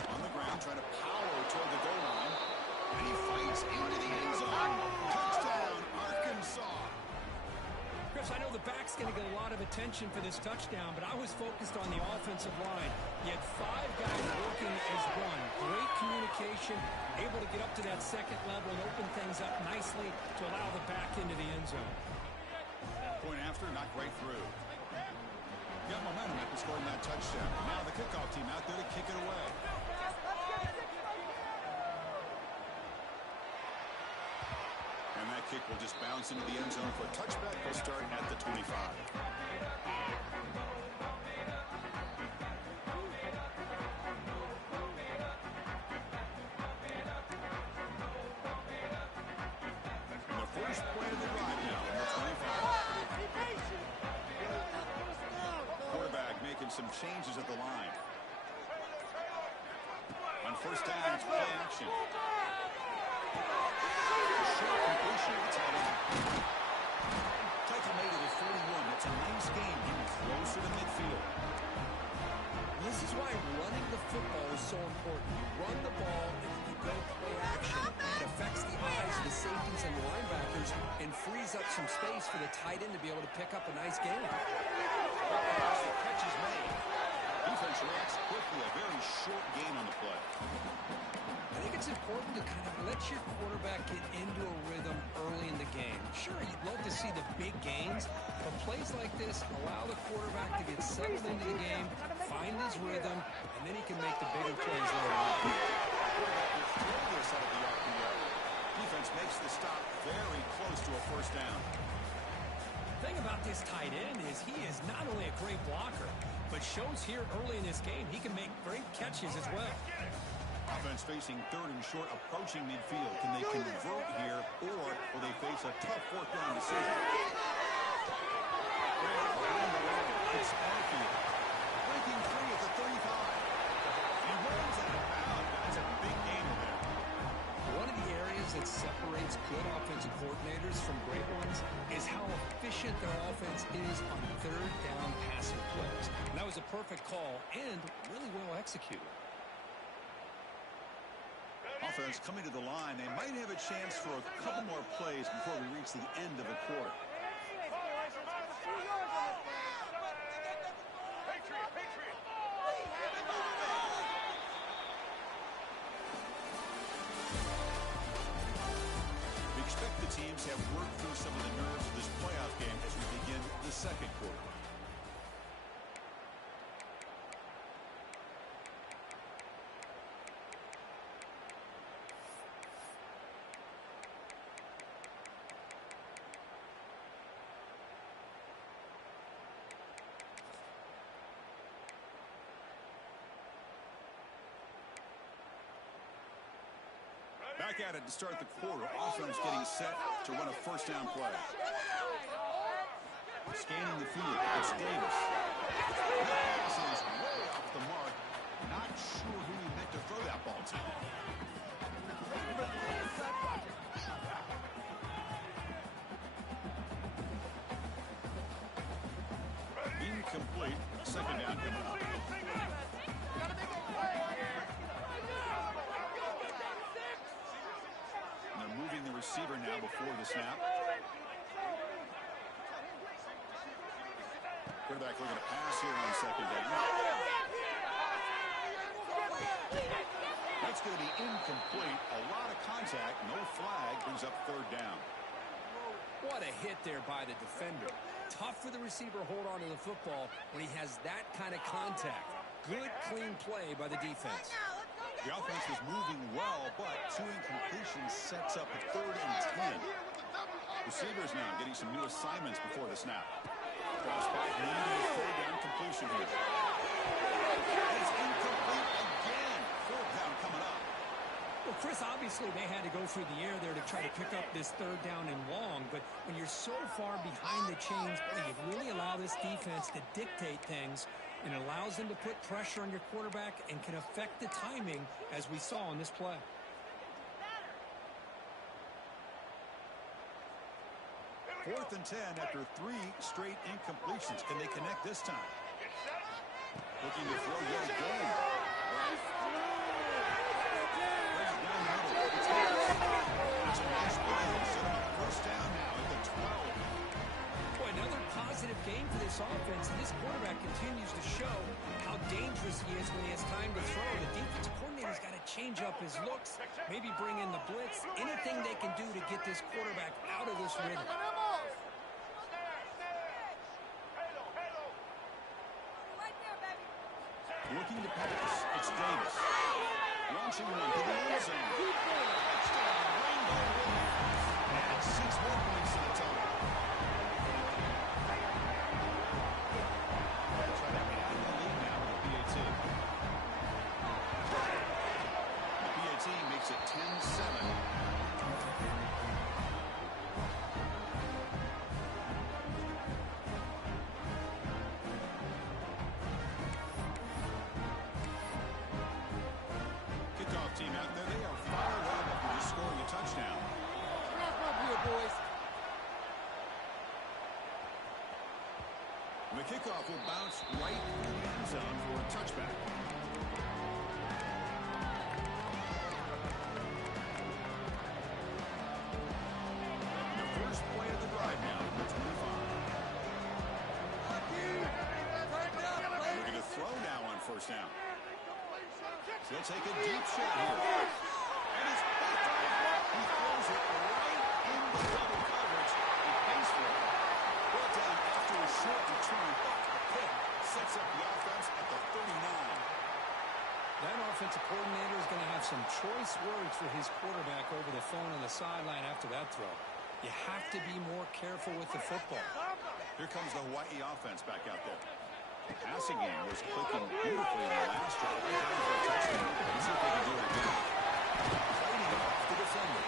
On the ground, trying to power toward the goal line. And he fights into the end zone. Touchdown, Arkansas. Chris, I know the back's going to get a lot of attention for this touchdown, but I was focused on the offensive line. You had 5 guys working as one. Great communication, able to get up to that 2nd level and open things up nicely to allow the back into the end zone. Point after, not right through. Got momentum after scoring that touchdown. Now the kickoff team out there to kick it away. And that kick will just bounce into the end zone for a touchback. Will start at the 25. And the first play of the drive now in the 25. Quarterback making some changes at the line. On 1st down, it's play action. Short completion. It's headed. Tackle made it at 41. That's a nice game, getting closer to midfield. This is why running the football is so important. You run the ball and you go play action. It affects the eyes of the safeties and the linebackers and frees up some space for the tight end to be able to pick up a nice game. The catch is made. Defense reacts quickly. A very short gain on the play. I think it's important to kind of let your quarterback get into a rhythm early in the game. Sure, you'd love to see the big gains, but plays like this allow the quarterback to get settled into the game, find his rhythm, and then he can make the bigger plays later on. Quarterback will throw this out of the RPO. Defense makes the stop very close to a 1st down. The thing about this tight end is he is not only a great blocker, but shows here early in this game he can make great catches as well. Offense facing 3rd and short, approaching midfield. Can they convert here, or will they face a tough 4th down decision? It's Arfield. Breaking free at the 35. He runs out of bounds. That's a big gain there. One of the areas that separates good offensive coordinators from great ones is how efficient their offense is on 3rd down passing plays. And that was a perfect call and really well executed. Offense coming to the line. They might have a chance for a couple more plays before we reach the end of the quarter. We expect the teams have worked through some of the nerves of this playoff game as we begin the 2nd quarter. at it to start the quarter. Offense getting set to run a first down play. Scanning the field. It's Davis. That pass is way off the mark. Not sure who he meant to throw that ball to. Incomplete. Second down coming up. And they're moving the receiver now before the snap. Quarterback looking to pass here on second down. That's going to be incomplete. A lot of contact. No flag. Brings up third down. What a hit there by the defender. Tough for the receiver to hold on to the football when he has that kind of contact. Good, clean play by the defense. The offense was moving well, but 2 incompletions sets up a 3rd and 10. Receivers now getting some new assignments before the snap. Cross back, leading the 3rd down completion here. It's incomplete again. 4th down coming up. Well, Chris, obviously they had to go through the air there to try to pick up this 3rd down and long, but when you're so far behind the chains, you really allow this defense to dictate things, and it allows them to put pressure on your quarterback and can affect the timing, as we saw on this play. Fourth and 10 after 3 straight incompletions. Can they connect this time? Looking to throw yet again. It's a nice play. Set up first down now at the 12. Boy, another positive game for this offense. This quarterback continues to show how dangerous he is when he has time to throw. The defensive coordinator's got to change up his looks, maybe bring in the blitz, anything they can do to get this quarterback out of this rhythm. Looking to pass. It's Davis. Launching one to the end zone. Touchdown, Rainbow Warriors. And 6 more points to the total. They'll try to add the lead now with the PAT. The PAT makes it 10-7. Team out there, they are fired up after just scoring a touchdown. The kickoff will bounce right through the end zone for a touchback. The first play of the drive now, number 25. Looking to throw now on first down. He'll take a deep shot here. And it's picked off. He throws it right into double coverage. He pays for it. Brought down after a short return, but a pick sets up the offense at the 39. That offensive coordinator is going to have some choice words for his quarterback over the phone on the sideline after that throw. You have to be more careful with the football. Here comes the Hawaii offense back out there. The passing game was clicking beautifully in the last drive. Right down for a touchdown. Let's see if they can do it again. Fighting off the defender.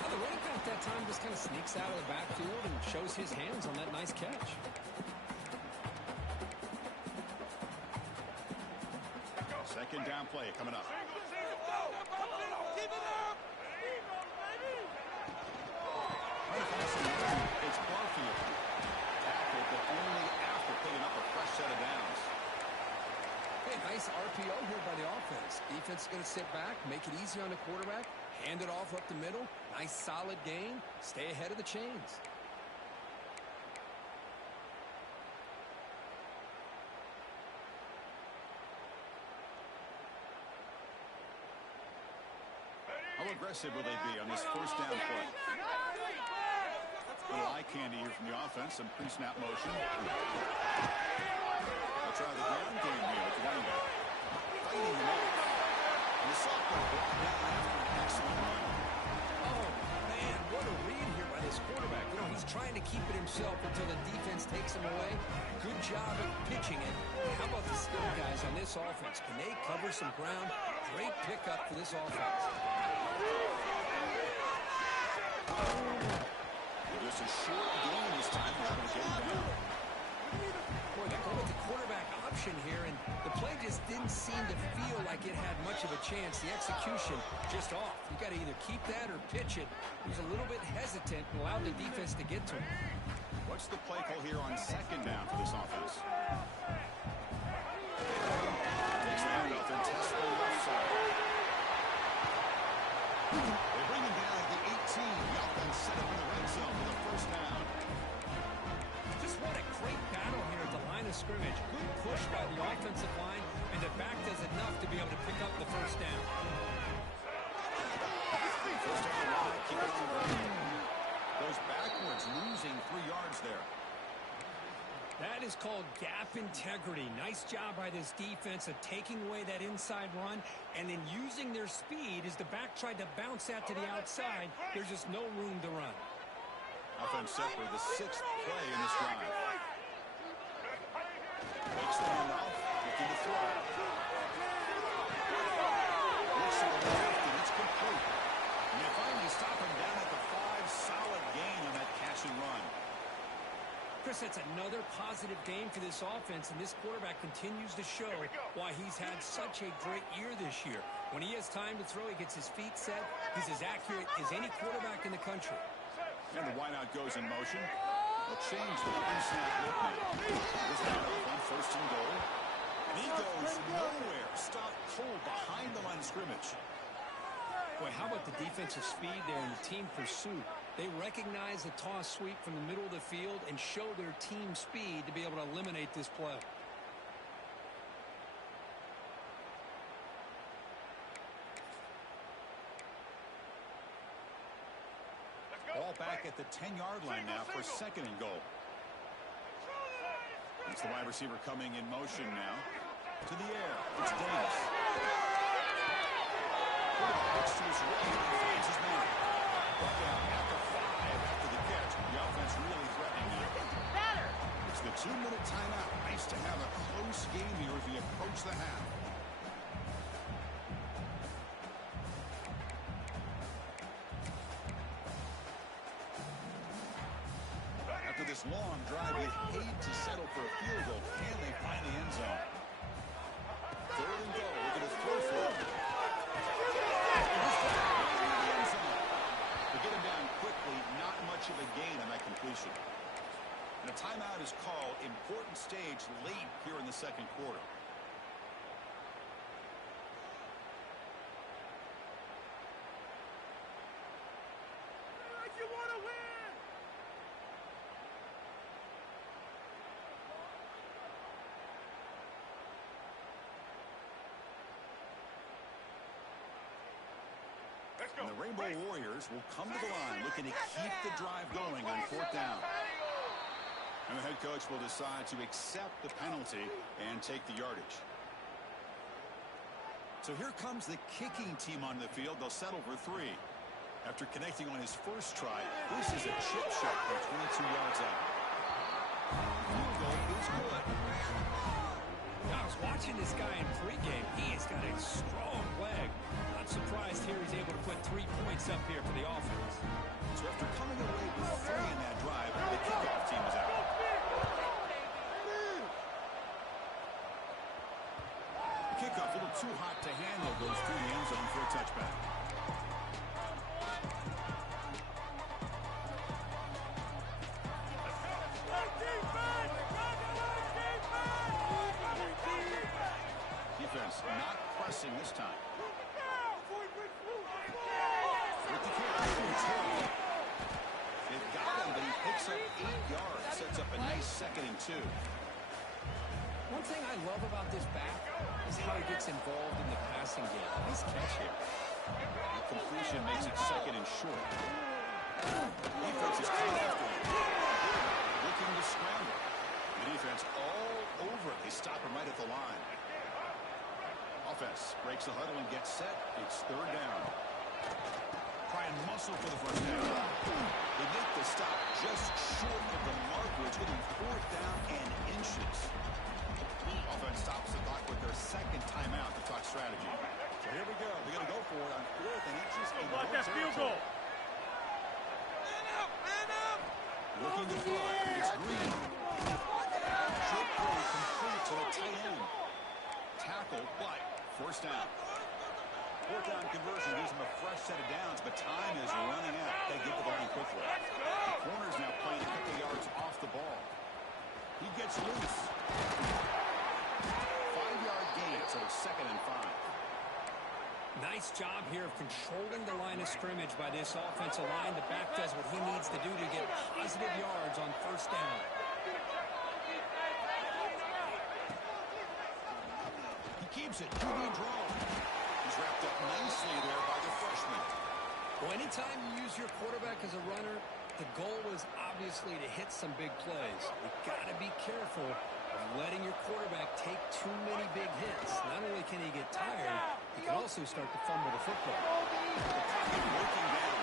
Well, the running back that time just kind of sneaks out of the backfield and shows his hands on that nice catch. Second down play coming up. Keep it up! It's Barfield. Tackled, but only after picking up a fresh set of downs. Hey, nice RPO here by the offense. Defense is going to sit back, make it easy on the quarterback, hand it off up the middle. Nice solid gain. Stay ahead of the chains. How aggressive will they be on this first down play? A little eye candy here from the offense. Some pre-snap motion. They'll try the ground game here with the running back. Fighting him off. And the sophomore brought down after an excellent run. Oh, man, what a read here by this quarterback. You know, he's trying to keep it himself until the defense takes him away. Good job of pitching it. How about the skill guys on this offense? Can they cover some ground? Great pickup for this offense. Just a short game this time. They're able to get him down. Boy, they go with the quarterback option here, and the play just didn't seem to feel like it had much of a chance. The execution just off. You got to either keep that or pitch it. He was a little bit hesitant and allowed the defense to get to him. What's the play call here on second down for this offense? Takes the handoff and tests the left side. They bring him down at the 18. The offense set up in the red zone for the first down. Just what a great battle here at the line of scrimmage. Good push by the offensive line, and the back does enough to be able to pick up the first down. First down line, keep it on the ground. Goes backwards, losing 3 yards there. That is called gap integrity. Nice job by this defense of taking away that inside run and then using their speed as the back tried to bounce that to the outside. There's just no room to run. Offense set for the 6th play in this drive. Makes the handoff, looking to throw. Looks to the left, and it's complete. And they finally stop him down at the 5. Solid gain on that catch and run. Chris, that's another positive game for this offense, and this quarterback continues to show why he's had such a great year this year. When he has time to throw, he gets his feet set. He's as accurate as any quarterback in the country. And the wideout goes in motion. They'll change the pre-snap look now. This handoff on first and goal. And he goes nowhere. Stopped cold behind the line of scrimmage. Boy, how about the defensive speed there in the team pursuit? They recognize the toss sweep from the middle of the field and show their team speed to be able to eliminate this play. Ball back at the 10-yard line now for second and goal. It's the wide receiver coming in motion now. To the air. It's Davis. Looks to his right and finds his man. Brought down at the 5 after the catch. The offense really threatening now. It's the 2-minute timeout. Nice to have a close game here as we approach the half. After this long drive, with Haid to settle for a field goal, can they find the end zone? Third and goal. We're going to throw for it. To get him down quickly, not much of a gain on that completion. And a timeout is called. Important stage late here in the second quarter. Like you want to win! And the Rainbow Warriors will come to the line looking to keep the drive going on fourth down. And the head coach will decide to accept the penalty and take the yardage. So here comes the kicking team on the field. They'll settle for 3. After connecting on his first try, this is a chip shot from 22 yards out. Field goal is good. I was watching this guy in pregame. He has got a strong leg. Not surprised here he's able to put 3 points up here for the offense. So after coming away with 3 in that drive, the kickoff team is out. The kickoff a little too hot to handle, goes through the end zone for a touchback. Defense not pressing this time. With the kick, they've got him, but he picks up 8 yards. Sets up a nice 2nd and 2. One thing I love about this back is how he gets involved in the passing game. Nice catch here. The completion makes it 2nd and short. Defense is coming after him. Looking to scramble. The defense all over it. They stop him right at the line. Offense breaks the huddle and gets set. It's 3rd down. try and muscle for the first down. They make the stop just short of the marker. It's getting 4th down and inches. Offense stops the clock with their second timeout to talk strategy. So here we go. They're going to go for it on 4th and inches. Watch that field goal. Looking to throw it. It's Green. Short throw complete to the tight end. Tackle, but first down. 4th down conversion gives them a fresh set of downs, but time is running out. They get the ball quickly. The corner's now playing a couple yards off the ball. He gets loose. 5-yard gain, so 2nd and 5. Nice job here of controlling the line of scrimmage by this offensive line. The back does what he needs to do to get positive yards on first down. He keeps it. QB draw. He's wrapped up nicely there by the freshman. Well, anytime you use your quarterback as a runner, the goal is obviously to hit some big plays. You've got to be careful of letting your quarterback take too many big hits. Not only can he get tired, he can also start to fumble the football. Working down.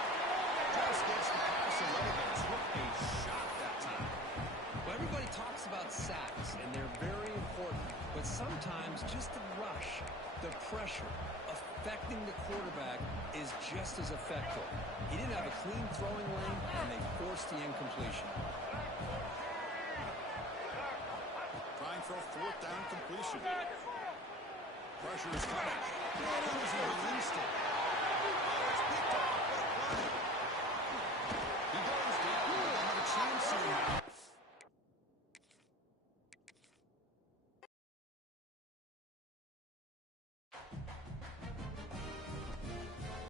Just gets the pass away, but took a shot that time. Well, everybody talks about sacks, and they're very important. But sometimes just the rush, the pressure, affecting the quarterback is just as effective. He didn't have a clean throwing lane, and they forced the incompletion. Trying for a 4th down completion. Pressure is coming.